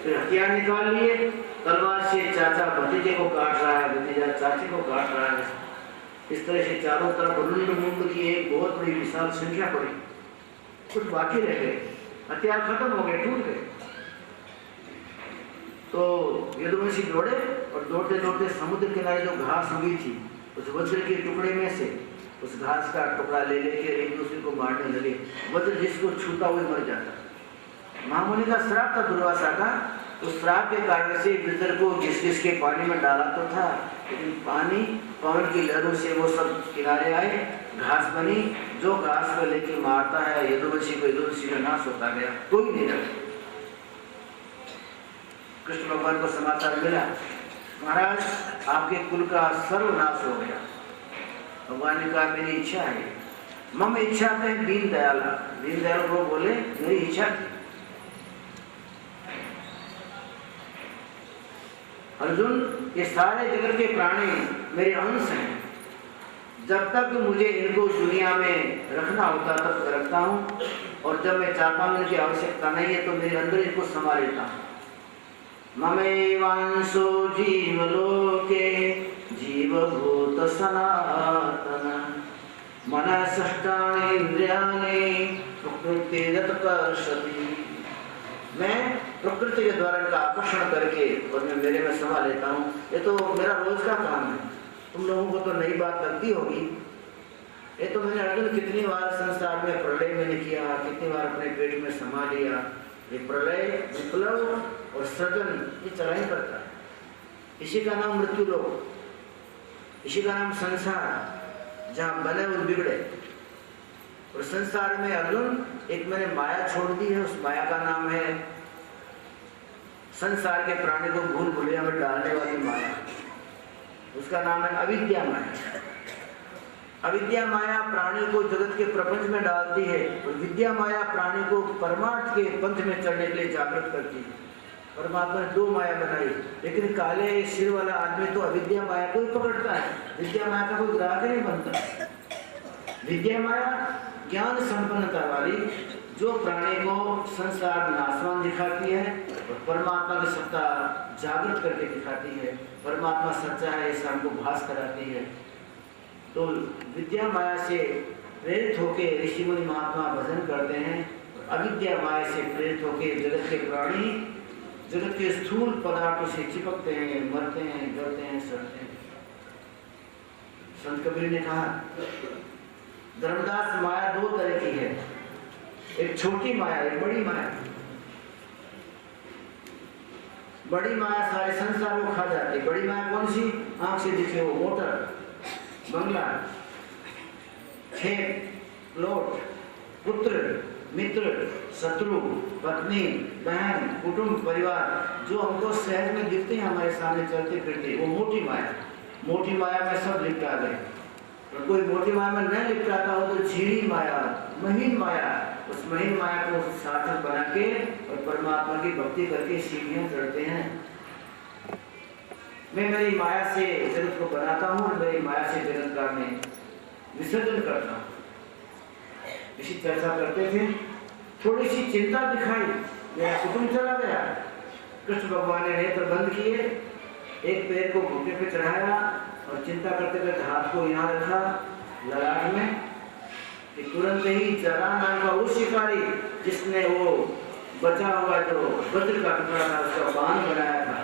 फिर हथियार निकाल लिए, तलवार से चाचा भतीजे को काट रहा है, भतीजा चाची को काट रहा है। इस तरह से चारों तरफ रुंड मुंड की एक बहुत बड़ी विशाल संख्या पड़ी। कुछ बाकी रह गए, हथियार खत्म हो गए, टूट गए। तो यदुवंशी दौड़े और दौड़ते दौड़ते समुद्र किनारे जो घास उगी थी, उस वज्र के टुकड़े में से उस घास का टुकड़ा ले लेके एक दूसरे को मारने लगे। वज्र जिसको छूता हुए मर जाता। महामुनि का श्राप था दुर्वासा का, उस श्राप के कारण से वज्र को घिस घिस के पानी में डाला तो था, लेकिन पानी पवन की लहरों से वो सब किनारे आए, घास बनी। जो घास को लेके मारता है यदुवंशी को, यदुवंशी का नाश होता गया, कोई नहीं रहा। कृष्ण भगवान को समाचार मिला, महाराज आपके कुल का सर्वनाश हो गया। भगवान ने कहा मेरी इच्छा है, मम इच्छा है दीन दयाल। दीन दयाल को बोले मेरी इच्छा थी। अर्जुन, ये सारे जगत के प्राणी मेरे अंश हैं। जब तक मुझे इनको दुनिया में रखना होता तब तक रखता हूँ, और जब मैं चाहता हूँ इनकी आवश्यकता नहीं है तो मेरे अंदर इनको समा लेता हूँ। ममेवांशो जीवलोके जीवभूत सनातन मनः षष्ठानि इंद्रियाणि प्रकृतिरतकर्षति। मैं प्रकृति के द्वारा इनका आकर्षण करके और मैं मेरे में समा लेता हूँ। ये तो मेरा रोज का काम है। तुम लोगों को तो नई बात लगती होगी। ये तो मैंने अर्जुन कितनी बार संसार में प्रलय मैंने किया, कितनी बार अपने पेट में समा लिया। ये प्रलय, विप्लव और सृजन ये चला ही करता है। इसी का नाम मृत्यु लोक, इसी का नाम संसार, जहाँ बने और बिगड़े। और संसार में अर्जुन एक मैंने माया छोड़ दी है, उस माया का नाम है संसार के प्राणी को भूल भुलैया में डालने वाली माया। उसका नाम है अविद्या माया। अविद्या माया प्राणी को जगत के प्रपंच में डालती है और विद्या माया प्राणी को परमार्थ के पंथ में चढ़ने के लिए जागृत करती है। परमात्मा ने दो माया बनाई, लेकिन काले सिर वाला आदमी तो अविद्या माया को ही पकड़ता है, विद्या माया का कोई ग्राहक नहीं बनता। विद्या माया ज्ञान संपन्नता वाली जो प्राणी को संसार नाशवान दिखाती है और परमात्मा की सत्ता जागृत करके दिखाती है। परमात्मा सच्चा है ऐसा हमको भास कराती है। तो विद्या माया से प्रेरित होकर ऋषि मुनि महात्मा भजन करते हैं। अविद्या माया से प्रेरित होकर जगत के प्राणी जगत के स्थूल पदार्थों से चिपकते हैं, मरते हैं, गलते हैं, सड़ते हैं। संत कबीर ने कहा, धर्मदास, माया दो तरह की है, एक छोटी माया, एक बड़ी माया। बड़ी माया सारे संसार को खा जाती है। बड़ी माया कौन सी? आंख से दिखे वो मोटर, बंगला, खेत, प्लॉट, पुत्र, मित्र, शत्रु, पत्नी, बहन, कुटुंब, परिवार, जो हमको सहज में दिखते हैं, हमारे सामने चलते फिरते, वो मोटी माया। मोटी माया में सब लिपटा गए। और कोई मोटी माया में न लिपटाता हो तो झीणी माया, महीन माया, उस महीन माया को सार्थक बना के और परमात्मा की भक्ति करके सीढ़ियां चढ़ते हैं। मैं मेरी माया से जगत को बनाता हूँ और मेरी माया से जगत का मैं विसर्जन करता हूँ। इसी चर्चा करते थे। थोड़ी सी चिंता दिखाई, मेरा कुटुंब चला गया। कृष्ण भगवान ने नेत्र बंद किए, एक पैर को घुटने पे चढ़ाया और चिंता करते करते हाथ को यहाँ रखा ललाट में, कि तुरंत ही जरा नाम का वो शिकारी जिसने वो बचा हुआ जो वज्र का टुकड़ा था उसका बांध बनाया था,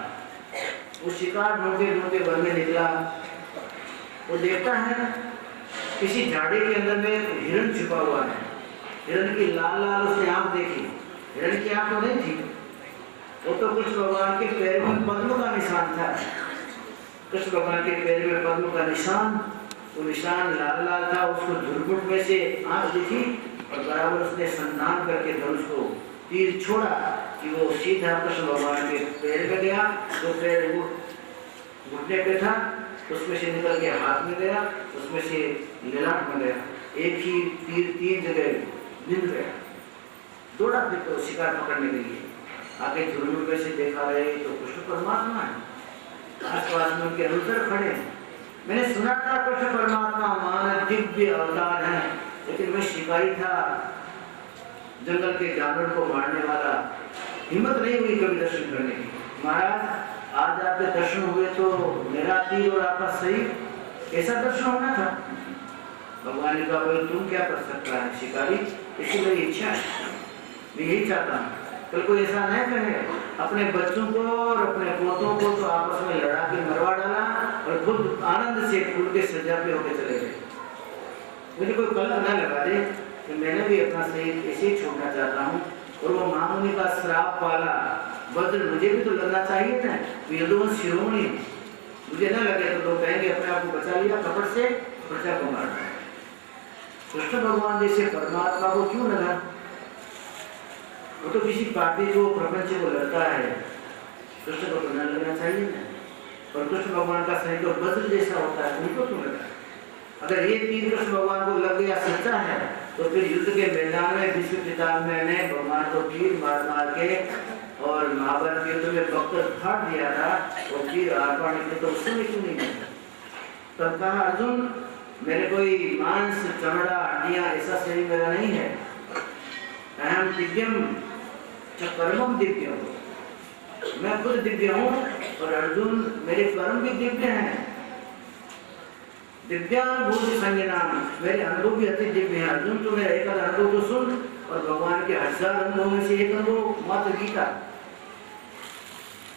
वो शिकार ढूंढते ढूंढते वन में निकला। वो देखता है किसी झाड़ी के अंदर में हिरण छुपा हुआ है। हिरण की लाल लाल उसने आंख देखी। हिरण की आंख तो नहीं थी, वो तो कृष्ण भगवान के पैर में पद्म का निशान था। कृष्ण भगवान के पैर में पद्म का निशान, वो निशान लाल लाल था। उसको झुरमुट में से आंख दिखी और बराबर उसने संधान करके धनुष को तीर छोड़ा कि वो सीधा कृष्ण भगवान के पैर में गया। जो पैर घुटने पे था उसमें से निकल के हाथ में गया, उसमें से ललाट में गया। एक ही तीर तीन जगह बिंद गया। दौड़ा फिर तो शिकार पकड़ने के लिए आगे झुरमुट में से देखा रहे तो कृष्ण परमात्मा है, आसपास में उनके अनुचर खड़े हैं। मैंने सुना था कृष्ण परमात्मा मान दिव्य अवतार है, लेकिन मैं शिकारी था, जंगल के जानवर को मारने वाला, हिम्मत नहीं हुई कभी दर्शन करने की। महाराज आज आपके दर्शन हुए तो मेरा तीर और आपका सही ऐसा दर्शन होना था। भगवान ने कहा, बोले तुम क्या कर सकता है शिकारी, इसकी मेरी इच्छा है, मैं यही चाहता हूँ। कल कोई ऐसा नहीं कहे अपने बच्चों को और अपने पोतों को तो आपस में लड़ा के मरवा डाला और खुद आनंद से फूल के सज्जा पे होके चले गए। मुझे कोई कलंक न लगा दे कि मैंने भी अपना शरीर ऐसे ही छोड़ना चाहता हूँ। और वो महामुनि का श्राप वाला वज्र मुझे भी तो लगना चाहिए था। वेदों शिरोमणि, मुझे न लगे तो लोग कहेंगे अपने आप को बचा लिया, कपट से प्रजा को मार दिया। कृष्ण भगवान जैसे परमात्मा को क्यों लगा? वो तो किसी पापी को, प्रपंच को लगता है, कृष्ण को तो न लगना चाहिए ना। और कृष्ण भगवान का शरीर तो वज्र जैसा होता है, उनको क्यों लगा? अगर ये तीर कृष्ण भगवान को लग गया सच्चा है तो फिर युद्ध के मैदान में विश्व पितामह ने भगवान को तीर मार मार के और महाभारत युद्ध में भक्त फाड़ दिया था, वो तीर आर निकले तो उससे क्यों नहीं मिला? तब कहा अर्जुन, मेरे कोई मांस चमड़ा हड्डियां ऐसा शरीर मेरा नहीं है। अहम दिव्यम च कर्मम दिव्यम, मैं खुद दिव्य हूँ और अर्जुन मेरे कर्म भी दिव्य हैं। दिव्यानुभूति संज्ञान, मेरे अनुभव भी अति दिव्य है। अर्जुन तो मेरा एक अनुभव तो सुन, और भगवान के 1000 अनुभव में से एक अनुभव मात्र गीता,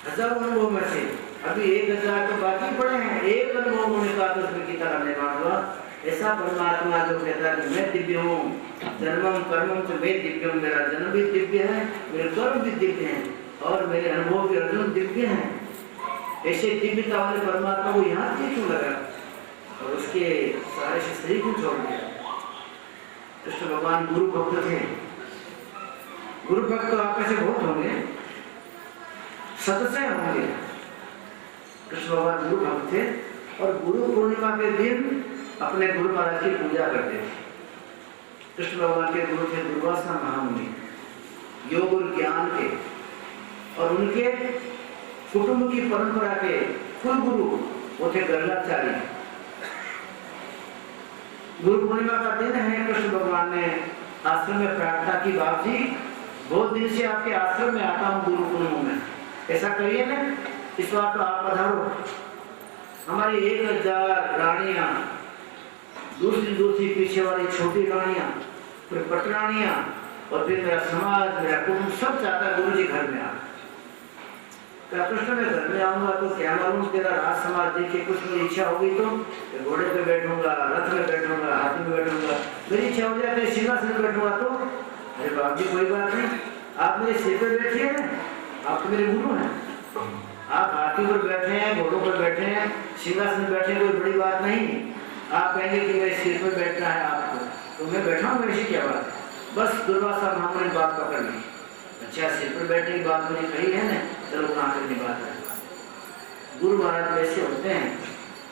1000 अनुभव में से अभी 1000 तो बाकी पड़े हैं। एक अनुभव होने का तो उसमें गीता का निर्माण हुआ। ऐसा परमात्मा जो कहता है कि मैं दिव्य हूँ, जन्मम कर्मम से मैं दिव्य हूँ, मेरा जन्म भी दिव्य है, मेरे कर्म भी दिव्य हैं और मेरे अनुभव भी अर्जुन दिव्य हैं। ऐसे दिव्यता वाले परमात्मा को यहाँ क्यों लगा और उसके सारे से सही क्यों छोड़ दिया? कृष्ण भगवान गुरु भक्त थे। गुरु भक्त तो आप ऐसे बहुत होंगे, सतसे होंगे। कृष्ण भगवान गुरु भक्त थे और गुरु पूर्णिमा के दिन अपने गुरु महाराज की पूजा करते थे। कृष्ण भगवान के गुरु थे दुर्वासा महामुनि, योग और ज्ञान के, और उनके कुटुंब की परंपरा के कुल गुरु वो थे गर्गाचार्य। गुरु पूर्णिमा का दिन है। कृष्ण भगवान ने आश्रम में प्रार्थना की, बाप जी बहुत दिन से आपके आश्रम में आता हूँ गुरु पूर्णिमा में, ऐसा करिए ना, इस बार तो आप पधारो। हमारी 1000 रानियां, दूसरी पीछे वाली छोटी रानियां, फिर पटरानियां और फिर मेरा समाज, मेरा कुटुंब सब चाहता है गुरु जी घर में आ। क्या कृष्ण मैं घर में आऊंगा तो क्या मालूम तेरा राज समाज देख के कुछ मेरी इच्छा होगी तो घोड़े पे बैठूंगा, रथ में बैठूंगा, हाथी में बैठूंगा, मेरी इच्छा हो जाए तो सिंहासन में बैठूंगा तो अरे बाप जी कोई बात नहीं, आप मेरे सिर पे बैठिए ना, आप तो मेरे गुरु हैं, आप हाथी पर बैठे हैं, घोड़ों पर बैठे हैं, सिंहासन में बैठे, कोई बड़ी बात नहीं। आप कहेंगे कि मेरे सिर पर बैठना है आपको तो मैं बैठा हूँ, ऐसी क्या बात है। बस दुर्वासा ब्राह्मण ने बात पकड़ ली, अच्छा सिर पर बैठने की बात मुझे कही है ना, चलो वहां करने बात है। गुरु महाराज ऐसे होते हैं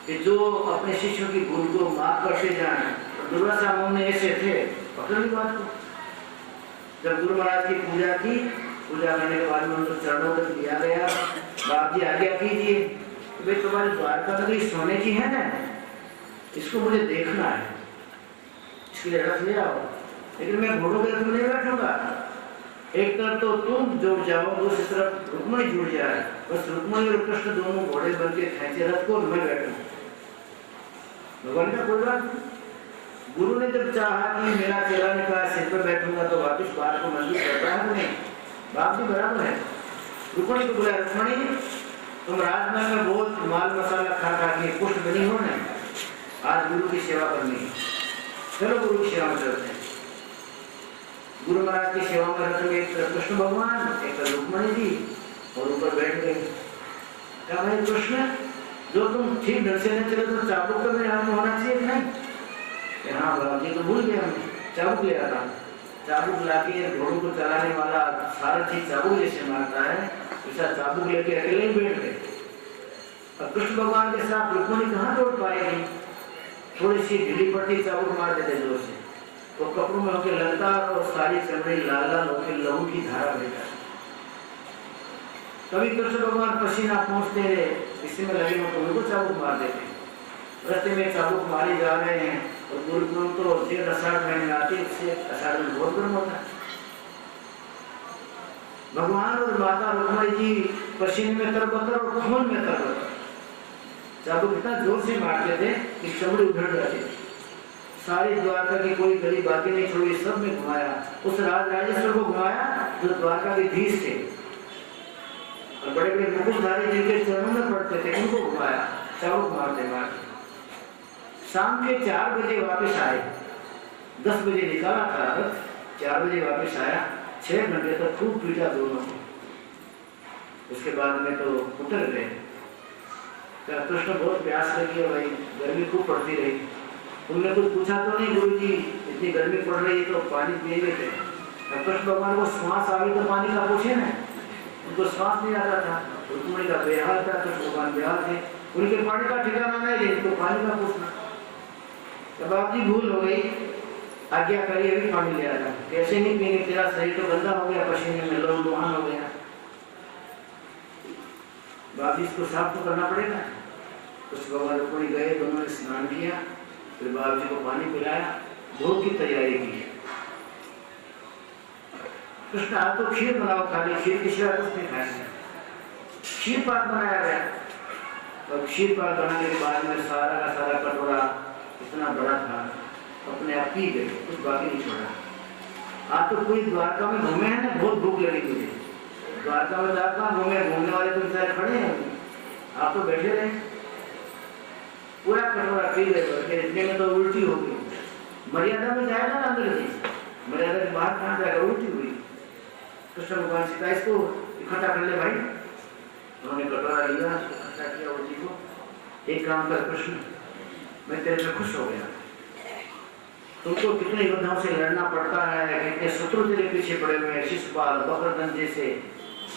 कि जो अपने शिष्यों की भूल को माफ करते जाए, तो दुर्वासा मुनि ऐसे थे, पकड़ ली बात को। जब गुरु महाराज की पूजा की, पूजा करने के बाद में उनको चरणों तक दिया गया, बाप जी आज्ञा कीजिए, भाई तुम्हारी द्वारका नगरी सोने की है ना, इसको मुझे देखना है, इसके लिए रथ ले आओ, लेकिन मैं घोड़ों के रथ में नहीं बैठूंगा। एक तरफ तो तुम जुड़ जाओ, दूसरी तरफ रुक्मणी जुड़ जाए, बस रुक्मणी और कृष्ण दोनों घोड़े बन के खींचे रथ को, मैं बैठूं। भगवान का कोई बात नहीं। गुरु ने जब चाहा कि मेरा चेला ने कहा सिर पर बैठूंगा तो वापिस बात को मंजूर करता है नहीं, बाप जी बराबर है। रुक्मणी को बोला, रुक्मणी तुम राजमहल में बहुत माल मसाला खा खा के पुष्ट बनी हो ना, आज गुरु की सेवा करनी है, चलो गुरु की सेवा में चलते हैं। गुरु महाराज की सेवा में रथ में एक कृष्ण भगवान, एक रुक्मणी जी, और ऊपर बैठ गए। क्या भाई कृष्ण, जो तुम ठीक ढंग से नहीं चले तो चाबुक तो मेरे हाथ में होना चाहिए नहीं। हाँ बाबा जी तो भूल गया, चाबुक ले आता, चाबुक लाके घोड़ों को चलाने वाला सारथी चाबुक जैसे मारता है, ऐसा चाबुक लेके अकेले ही बैठ गए। अब कृष्ण भगवान के साथ रुक्मणी कहाँ दौड़ पाएगी, थोड़ी सी ढीली पड़ती चाबुक मार देते जोर से, तो कपड़ों में होकर लगता और सारी चमड़ी लाल लाल होकर लहू की धारा बह जाती। कभी कृष्ण भगवान पसीना पहुंचते रहे, इसी में लगे हो तो उनको चाबुक मार देते। रस्ते में चाबुक मारे जा रहे हैं, और गुरुकुल तो जेठ अषाढ़ महीने आते, इससे अषाढ़ में बहुत गर्म होता है। भगवान और माता रुक्मणी जी पसीने में तरबतर और खून में तरबतर, चाबुक इतना जोर से मारते थे कि चमड़ी उधड़ जाती थी। सारी द्वारका की कोई गली बाकी नहीं छोड़ी, सब में घुमाया, उस राजेश्वर को घुमाया जो द्वारका के धीश थे, और बड़े बड़े मुकुटधारी जिनके चरणों में पड़ते थे उनको घुमाया, चाबुक मारते मारते। शाम के 4 बजे वापस आए, 10 बजे निकाला था रथ, 4 बजे वापस आया, 6 घंटे तक खूब पीटा दोनों को। उसके बाद में तो उतर गए। कृष्ण बहुत प्यास लगी है भाई, गर्मी खूब पड़ती रही, तुमने कुछ पूछा तो नहीं गुरु जी, इतनी गर्मी पड़ रही है तो पानी पिएंगे थे। कृष्ण भगवान को श्वास आ गई तो पानी का पूछे ना, उनको श्वास नहीं आता था, रुक्मणी का बेहाल था, कृष्ण भगवान बेहाल थे, उनके पानी का ठिकाना नहीं, इनको पानी का पूछना। तब आपकी भूल हो गई, आज्ञा करिए अभी पानी ले आता, कैसे नहीं पिएंगे, तेरा शरीर तो गंदा हो गया, पसीने में लहू-लुहान हो गया, बाबी इसको साफ तो करना पड़ेगा। कृष्ण भगवान रुक्मणी गए, दोनों ने स्नान किया, फिर बाबू जी को पानी पिलाया, भोग की तैयारी की। कृष्ण आज तो खीर बनाओ, खाली खीर की सिवा कुछ नहीं खाएंगे, क्षीर पाक बनाया गया। और क्षीर पाक बनाने के बाद में सारा का सारा कटोरा इतना बड़ा था, अपने आप पी गए, कुछ बाकी नहीं छोड़ा। आज तो पूरी द्वारका में घूमे हैं ना, बहुत भूख लगी मुझे, द्वारका में जाता घूमे, घूमने वाले तो बेचारे खड़े हैं, आप तो बैठे रहे, पूरा कटोरा पी गए, इतने में तो उल्टी हो गई। मर्यादा में जाएगा ना अंदर जी, मर्यादा के बाहर कहाँ जाएगा, उल्टी हुई। कृष्ण भगवान सीता इसको इकट्ठा कर ले भाई, उन्होंने कटोरा लिया, इकट्ठा किया उल्टी को। एक काम कर कृष्ण, मैं तेरे से खुश हो गया, तुमको कितने योद्धाओं से लड़ना पड़ता है, कितने शत्रु तेरे पीछे पड़े हुए हैं, शिशुपाल, बकरदन जैसे,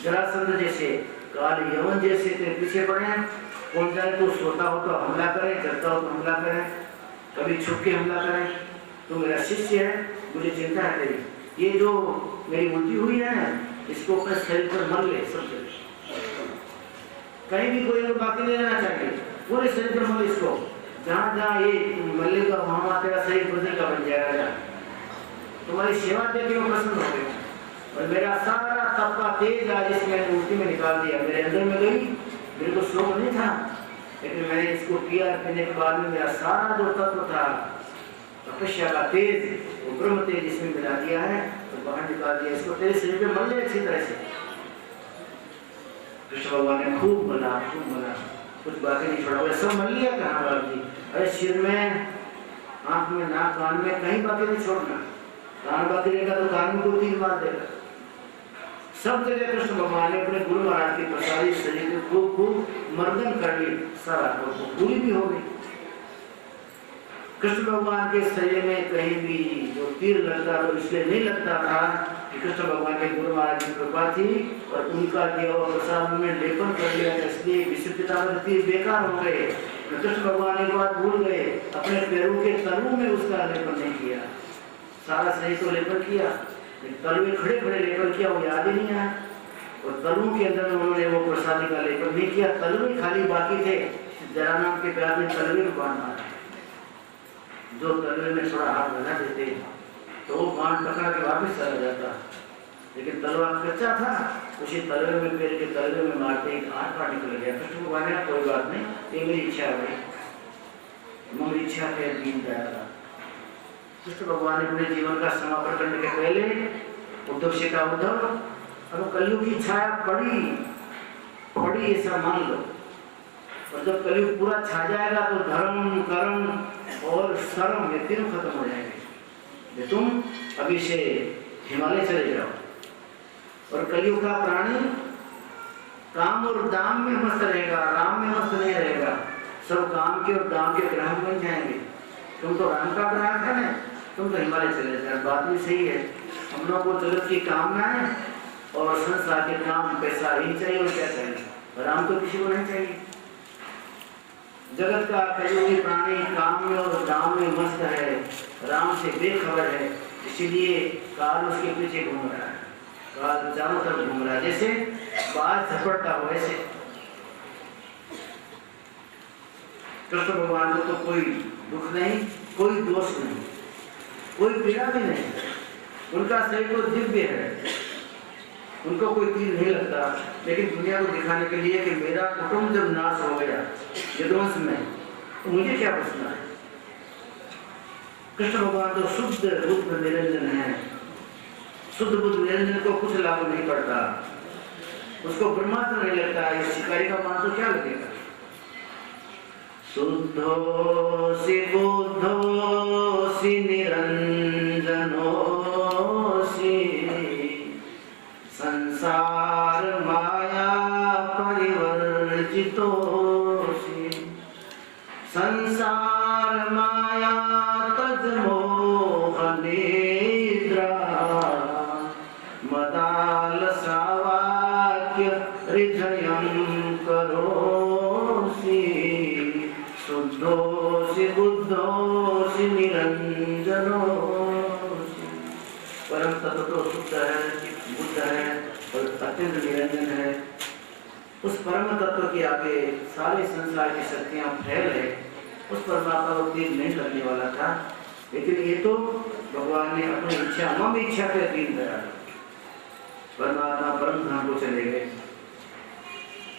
जरासंध जैसे, काल यवन जैसे तेरे पीछे पड़े हैं। कौन जाए तो सोता हो तो हमला करे, जगता हो तो हमला करे, कभी छुप के हमला करे। तो मेरा शिष्य है, मुझे चिंता है तेरी, ये जो मेरी उल्टी हुई है ना, इसको अपने शरीर पर मल ले, सब कहीं भी कोई बाकी नहीं रहना चाहिए, पूरे शरीर पर मल इसको, जहाँ जहाँ ये मलेगा वहाँ तेरा शरीर ब्रज का बन जाएगा। तुम्हारी सेवा देके वो प्रसन्न हो गए, और मेरा सारा तप का तेज आज इसमें उल्टी में निकाल दिया, मेरे अंदर में गई, मेरे को शौक नहीं था, लेकिन मैंने इसको पिया, पीने के बाद में मेरा सारा जो तत्व था, तपस्या का तेज, वो ब्रह्म तेज इसमें मिला दिया है, तो बाहर निकाल दिया, इसको तेरे शरीर पे मल ले अच्छी तरह से। कृष्ण भगवान ने खूब मना, कुछ बातें नहीं छोड़ा। बोले सब मन लिया कहाँ बाप जी? अरे सिर में, आँख में, नाक, कान में कहीं बातें नहीं छोड़ना। कान बाकी रहेगा तो कान में कोई तीर मार देगा। सब जगह कृष्ण भगवान ने अपने गुरु महाराज की प्रसादी शरीर को खूब खूब मर्दन कर ली, सारा पूरी भी हो गई। कृष्ण भगवान के शरीर में कहीं भी जो तीर लगता तो इसलिए नहीं लगता था कि कृष्ण भगवान के गुरु महाराज की कृपा थी और उनका दिया हुआ प्रसाद में लेपन कर लिया, इसलिए विश्व पितामह तीर बेकार हो गए। कृष्ण भगवान एक बात भूल गए, अपने पैरों के तलवों में उसका लेपन नहीं किया। सारा शरीर को लेपन किया, तलवे खड़े खड़े लेपन किया, वो याद ही नहीं आया। और तलवों के अंदर उन्होंने वो प्रसादी का लेपन नहीं किया, तलवे खाली बाकी थे। जरा नाम के प्यार में तलवे में बाण मारा, जो तलवे में थोड़ा हाथ लगा देते तो वो बाण पकड़ा के वापस चला जाता, लेकिन तलवार कच्चा था, उसी तलवे में पैर के तलवे में मारते ही हाथ फाड़ निकल गया। कृष्ण भगवान ने कोई बात नहीं, ये मेरी इच्छा है भाई, मेरी इच्छा के दिन जाएगा। कृष्ण भगवान ने अपने जीवन का समापन करने के पहले उद्धव से कहा, उद्धव अब कलयुग की छाया पड़ी ऐसा मान लो, और जब कलयुग पूरा छा जाएगा तो धर्म, कर्म और शर्म ये तीनों खत्म हो जाएंगे। तुम अभी से हिमालय चले जाओ, और कलयुग का प्राणी काम और दाम में मस्त रहेगा, राम में मस्त नहीं रहेगा। सब काम के और दाम के ग्राहक बन जाएंगे। तुम तो राम का ग्राहक है ना, तुम तो हिमालय चले जाओ। बात भी सही है, हम लोग को जगत की कामना है और संसार के काम पैसा ही चाहिए और क्या चाहिए, राम तो किसी को नहीं चाहिए। जगत का कलयुगी प्राणी काम में और दाम में मस्त है, राम से बेखबर है, इसीलिए काल उसके पीछे घूम रहा है, काल चारों तरफ घूम रहा है, जैसे बाल झपटता हो ऐसे। कृष्ण भगवान को तो कोई दुख नहीं, कोई दोष नहीं, कोई पीड़ा भी नहीं, उनका शरीर तो दिव्य है, उनको कोई तीर नहीं लगता। लेकिन दुनिया को दिखाने के लिए कि मेरा कुटुंब जब नाश हो गया विध्वंस में, तो मुझे क्या बचना है। कृष्ण भगवान तो शुद्ध बुद्ध निरंजन है, शुद्ध बुद्ध निरंजन को कुछ लागू नहीं पड़ता, उसको ब्रह्मास्त्र नहीं लगता, इस शिकारी का मान तो क्या लगेगा। शुद्धोसि बुद्धोसि निरंजनोसि संसार माया परिवर्जितोसि संसार माया तज मोह निद्रा मदालसा वाक्य हृदयं करोसि शुद्धोसि बुद्धोसि निरंजनोसि। परम तत्व तो शुद्ध है, बुद्ध है और अत्यंत निरंजन है। उस परम तत्व के आगे सारे संसार की शक्तियां फैल है, उस परमात्मा को तीर नहीं करने वाला था। लेकिन ये तो भगवान ने अपनी इच्छा, मम इच्छा के अधीन करा। परमात्मा परम धाम को चले गए।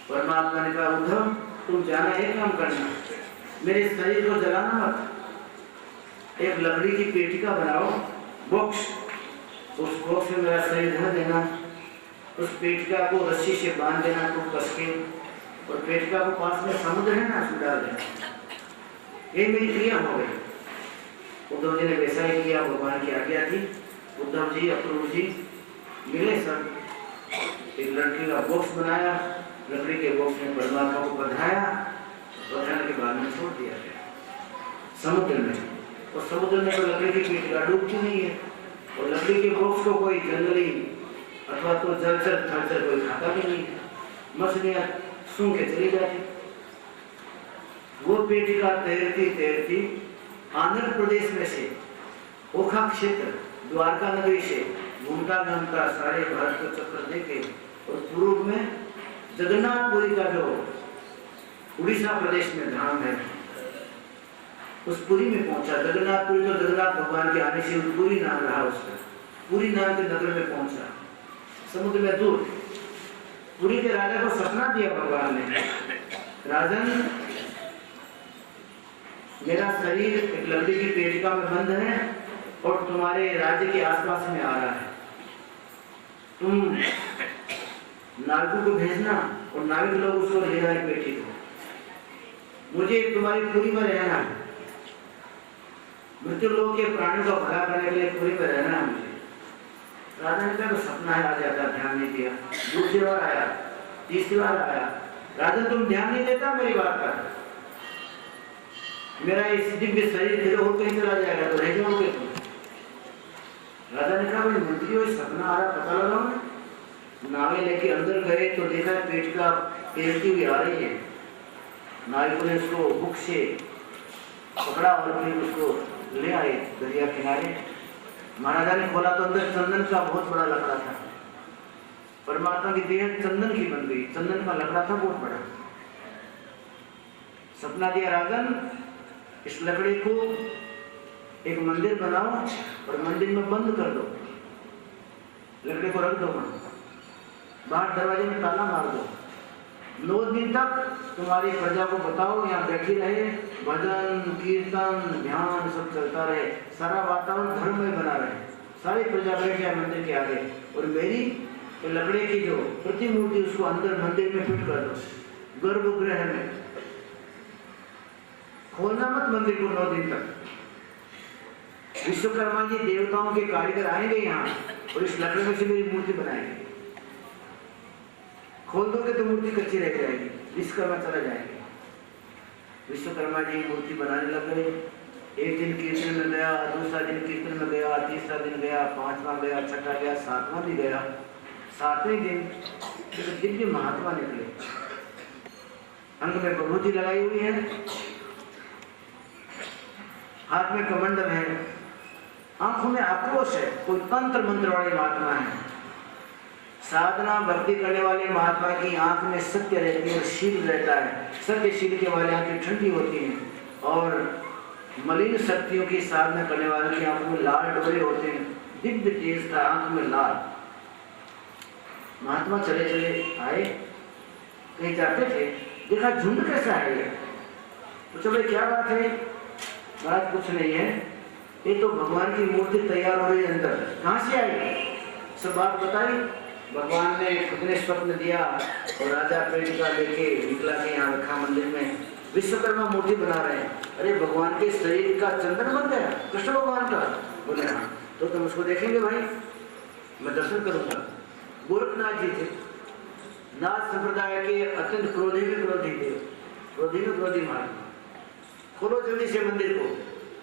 परमात्मा ने कहा, उद्धव तुम जाना, एक काम करना, मेरे शरीर को जलाना मत, एक लकड़ी की पेटिका बनाओ, बॉक्स, उस बॉक्स में मेरा शरीर धर देना, उस पेटिका को रस्सी से बांध देना खूब कस के, और पेटिका को पास में समुद्र है ना, उसमें डाल देना। ये मेरी क्रिया हो गई। उद्धव जी ने वैसा ही किया, भगवान की आज्ञा थी। उद्धव जी, अक्रूर जी मिले सब, एक लड़की का बॉक्स बनाया, लकड़ी के बॉक्स में परमात्मा को बंधाया, बंधाने के बाद में छोड़ दिया गया समुद्र में। और समुद्र में तो लकड़ी की पेटिका डूबती नहीं है, और लकड़ी के बॉक्स को कोई जंगली अथवा तो जलचर थलचर कोई खाता भी नहीं, मछलियां सूंघ के चली जाती। वो पेटिका तैरती तैरती आंध्र प्रदेश में से ओखा क्षेत्र, द्वारका नगरी से घूमता घूमता सारे भारत को चक्कर देके और पूर्व में जगन्नाथपुरी का जो उड़ीसा प्रदेश में धाम है, उस पुरी में पहुंचा। जगन्नाथपुरी तो जगन्नाथ भगवान के आने से पुरी नाम रहा उसका, पुरी नाम के नगर में पहुंचा, समुद्र में दूर। पुरी के राजा को सपना दिया भगवान ने, राजन मेरा शरीर एक लकड़ी की पेटिका में बंद है और तुम्हारे राज्य के आसपास में आ रहा है, तुम नाविकों को भेजना और नाविक लोग उसको ले जाए पेटी को, मुझे तुम्हारी पूरी में रहना है, मृत्यु लोग के प्राणों का भला करने के लिए पूरी में रहना है मुझे। राजा ने कहा तो सपना है, आ जाता, ध्यान नहीं दिया। दूसरी बार आया, तीसरी बार आया, राजन तुम ध्यान नहीं देता मेरी बात का, मेरा इस दिव्य शरीर फिर और कहीं चला जाएगा तो रह जाओगे तुम। राजा ने कहा मंत्री हो, सपना आ रहा, पता लगाओ। नावे लेके अंदर गए तो देखा पेट का पेटी हुई आ रही है। नाविकों ने उसको हुक से पकड़ा और फिर उसको ले आए दरिया किनारे। महाराजा ने खोला तो अंदर चंदन का बहुत बड़ा लकड़ा था। परमात्मा की देह चंदन की बन गई, चंदन का लकड़ा था बहुत बड़ा। सपना दिया राजन, इस लकड़ी को एक मंदिर बनाओ और मंदिर में बंद कर दो, लकड़ी को रख दो, बाहर दरवाजे में ताला मार दो। 9 दिन तक तुम्हारी प्रजा को बताओ, यहाँ बैठी रहे, भजन कीर्तन ध्यान सब चलता रहे, सारा वातावरण धर्ममय बना रहे, सारी प्रजा बैठ जाए मंदिर के आगे, और मेरी तो लकड़े की जो प्रतिमूर्ति उसको अंदर मंदिर में फिट कर दो, गर्भगृह में। खोलना मत मंदिर को 9 दिन तक। विश्वकर्मा जी देवताओं के कारीगर आएंगे यहाँ और इस लकड़े में से मेरी मूर्ति बनाएंगे। खोल दोगे तो मूर्ति कच्ची रह जाएगी, विश्वकर्मा चला जाएंगे। विश्वकर्मा जी मूर्ति बनाने लग गए। एक दिन कीर्तन में गया, दूसरा दिन कीर्तन में गया, तीसरा दिन गया, 5वां गया, छठा गया, 7वां भी गया। 7वें दिन दिव्य महात्मा निकले, अंग में विभूति लगाई हुई है, हाथ में कमंडल है, आंखों में आक्रोश है, कोई तंत्र मंत्र वाले महात्मा है। साधना भक्ति करने वाले महात्मा की आंख में सत्य रहती है, शील रहता है, सत्यशील के वाले आंखें ठंडी होती हैं, और मलिन शक्तियों की साधना करने वाले की आंखों में लाल डोरे होते हैं। दिव्य तेज था, आंख में लाल। महात्मा चले चले आए, कहीं जाते थे, देखा झुंड कैसा है ये, तो चले क्या बात है? बात कुछ नहीं है, ये तो भगवान की मूर्ति तैयार हो रही है अंदर, कहाँ से आई? सब बात बताई। भगवान ने अपने स्वप्न दिया और राजा पेट का लेके निकला के यहाँ रखा मंदिर में। विश्वकर्मा मूर्ति बना रहे हैं। अरे भगवान के शरीर का चंदन बन गया, कृष्ण भगवान का। बोले हाँ, तो तुम उसको देखेंगे भाई, मैं दर्शन करूंगा। गोरखनाथ जी थे, नाथ संप्रदाय के अत्यंत क्रोधी में क्रोधी थे, क्रोधी में क्रोधी महात्मा। खोलो जल्दी से मंदिर को,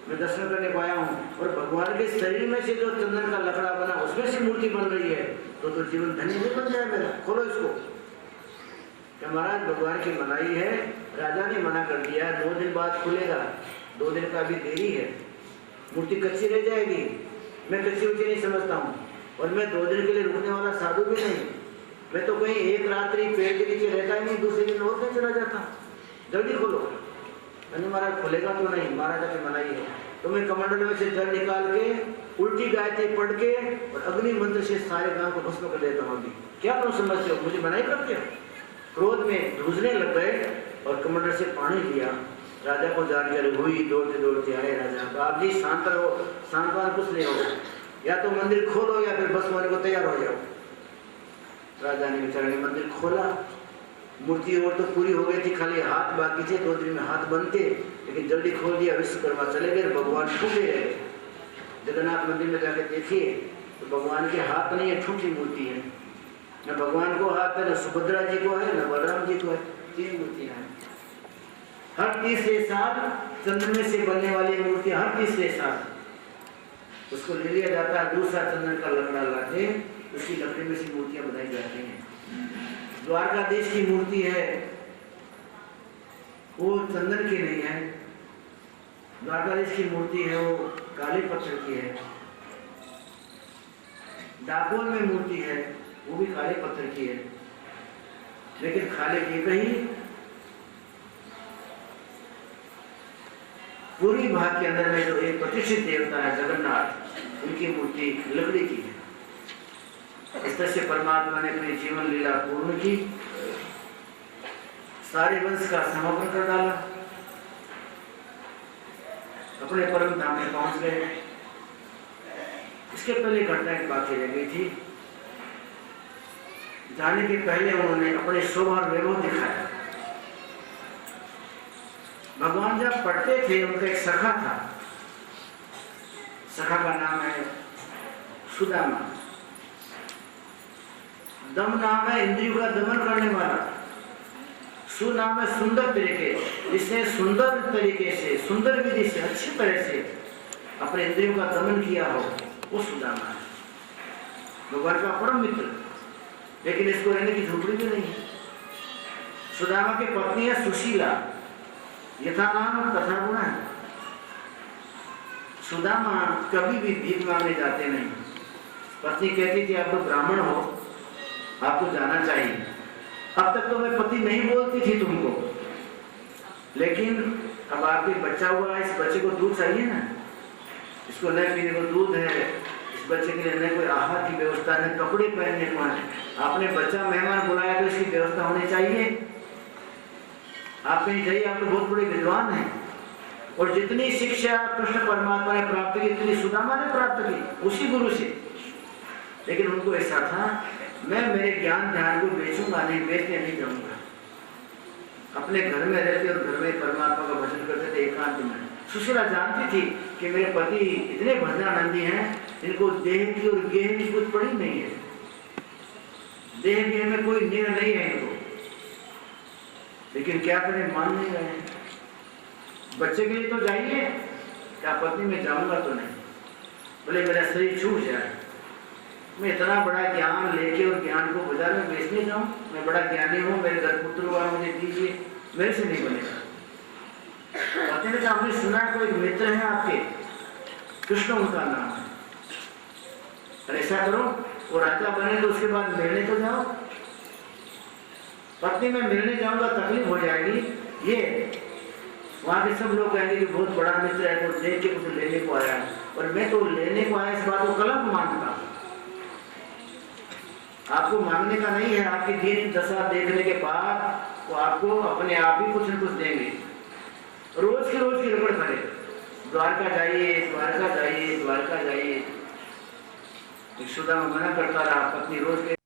मैं दर्शन करने को आया हूँ। और भगवान के शरीर में से जो चंदन का लकड़ा बना उसमें से मूर्ति बन रही है, तो जीवन धन्य नहीं बन जाए मेरा। खोलो इसको। क्या महाराज भगवान की मनाही है, राजा ने मना कर दिया, 2 दिन बाद खुलेगा, 2 दिन का भी देरी है, मूर्ति कच्ची रह जाएगी। मैं कच्ची उच्ची नहीं समझता हूँ, और मैं 2 दिन के लिए रुकने वाला साधु भी नहीं। मैं तो कहीं एक रात्रि पेड़ के नीचे रहता ही नहीं, दूसरे दिन और कहीं चला जाता। जल्दी खोलो। मैंने महाराज खुलेगा तो नहीं, महाराजा की मनाही है। तो मैं कमंडल में से जल निकाल के उल्टी गायत्री पढ़ के और अग्नि मंत्र से सारे गांव को भस्म कर देता हूँ। अभी क्या तुम समझते हो, मुझे मनाही करते हो? क्रोध में धूसने लग गए और कमंडल से पानी लिया। राजा को जानकारी हुई, दौड़ते दौड़ते आए राजा। आप जी शांत रहो, शांतवान कुछ नहीं होगा, या तो मंदिर खोलो या फिर भस्म होने को तैयार हो जाओ। राजा ने बेचारे मंदिर खोला, मूर्ति और तो पूरी हो गई थी, खाली हाथ बाकी थे, 2 दिन में हाथ बनते, लेकिन जल्दी खोल दिया। विश्वकर्मा चले गए, भगवान ठूके रहे। जगन्नाथ मंदिर में जाके देखिए तो भगवान के हाथ नहीं है, ठूठी मूर्ति है। न भगवान को हाथ है, न सुभद्रा जी को है, न बलराम जी को है, 3 मूर्तियां हैं। हर तीसरे साल चंद्र में से बनने वाली मूर्ति, हर तीसरे साल उसको ले लिया जाता है, दूसरा चंदन का लकड़ा लाके उसकी लकड़ी में से मूर्तियां बनाई जाती हैं। द्वारकाधीश की मूर्ति है, वो चंदन की नहीं है। द्वारकाधीश की मूर्ति है, वो काले पत्थर की है। डाकोर में मूर्ति है, वो भी काले पत्थर की है, लेकिन खाली एक ही पूरी भाग के अंदर में जो एक प्रतिष्ठित देवता है जगन्नाथ, उनकी मूर्ति लकड़ी की है। इस तरह से परमात्मा ने अपनी जीवन लीला पूर्ण की, सारे वंश का समापन कर डाला, अपने परम धाम में पहुंच गए। इसके पहले घटना एक बाकी रह गई थी। जाने के पहले उन्होंने अपने स्वभाव वैभव दिखाया। भगवान जब पढ़ते थे उनका एक सखा था, सखा का नाम है सुदामा। दम नाम है इंद्रियों का दमन करने वाला, सु नाम है सुंदर तरीके, जिसने सुंदर तरीके से, सुंदर विधि से, अच्छी तरह से अपने इंद्रियों का दमन किया हो, वो सुदामा है, भगवान का परम मित्र। लेकिन इसको रहने की झोपड़ी भी नहीं है। सुदामा की पत्नी है सुशीला, यथा नाम तथा गुण है। सुदामा कभी भी भीख मांगने जाते नहीं। पत्नी कहती थी आप तो ब्राह्मण हो, आपको जाना चाहिए। अब तक तो मैं पति नहीं बोलती थी तुमको, लेकिन अब आपके बच्चा हुआ, इस बच्चे को दूध चाहिए ना, इसको न पीने को दूध है, इस बच्चे के लिए न कोई आहार की व्यवस्था, न कपड़े पहनने को है। आपने बच्चा मेहमान बुलाया तो इसकी व्यवस्था होनी चाहिए। आप कहीं जाइए, आप तो बहुत बड़े विद्वान हैं, और जितनी शिक्षा कृष्ण परमात्मा ने प्राप्त की उतनी सुदामा ने प्राप्त की उसी गुरु से। लेकिन उनको ऐसा था मैं मेरे ज्ञान ध्यान को बेचूंगा नहीं, बेचने नहीं जाऊंगा। अपने घर में रहते और घर में परमात्मा का भजन करते थे एकांत में। सुशीला जानती थी कि मेरे पति इतने भजनानंदी हैं, इनको देह की और गेह की कुछ पड़ी नहीं है, देह गेह में कोई नेह नहीं है इनको। लेकिन क्या करें, मान नहीं रहे हैं। बच्चे के लिए तो जाइए, क्या पत्नी में जाऊंगा तो नहीं, बोले मेरा शरीर छूट जाए, मैं इतना बड़ा ज्ञान लेके और ज्ञान को बाजार में बेचने जाऊं, मैं बड़ा ज्ञानी हूँ, मेरे घर पुत्र हुआ, मुझे दीजिए, मेरे से नहीं बनेगा। पति ने कहा आपने सुना कोई मित्र है आपके, कृष्ण उनका नाम है, और ऐसा करो वो राजा बने तो उसके बाद मिलने तो जाओ। पत्नी में मिलने जाऊंगा तकलीफ हो जाएगी, ये वहां के सब लोग कहेंगे कि बहुत बड़ा मित्र है, तो देख के कुछ लेने को आया है, और मैं तो लेने को आया, इस बात को कलंक मानता। आपको मांगने का नहीं है, आपकी दीन दशा देखने के बाद वो आपको अपने आप ही कुछ न कुछ देंगे। रोज की रगड़ करे, द्वारका जाइए, द्वारका जाइए, द्वारका जाइए। सुदामा मना करता रहा, पत्नी रोज के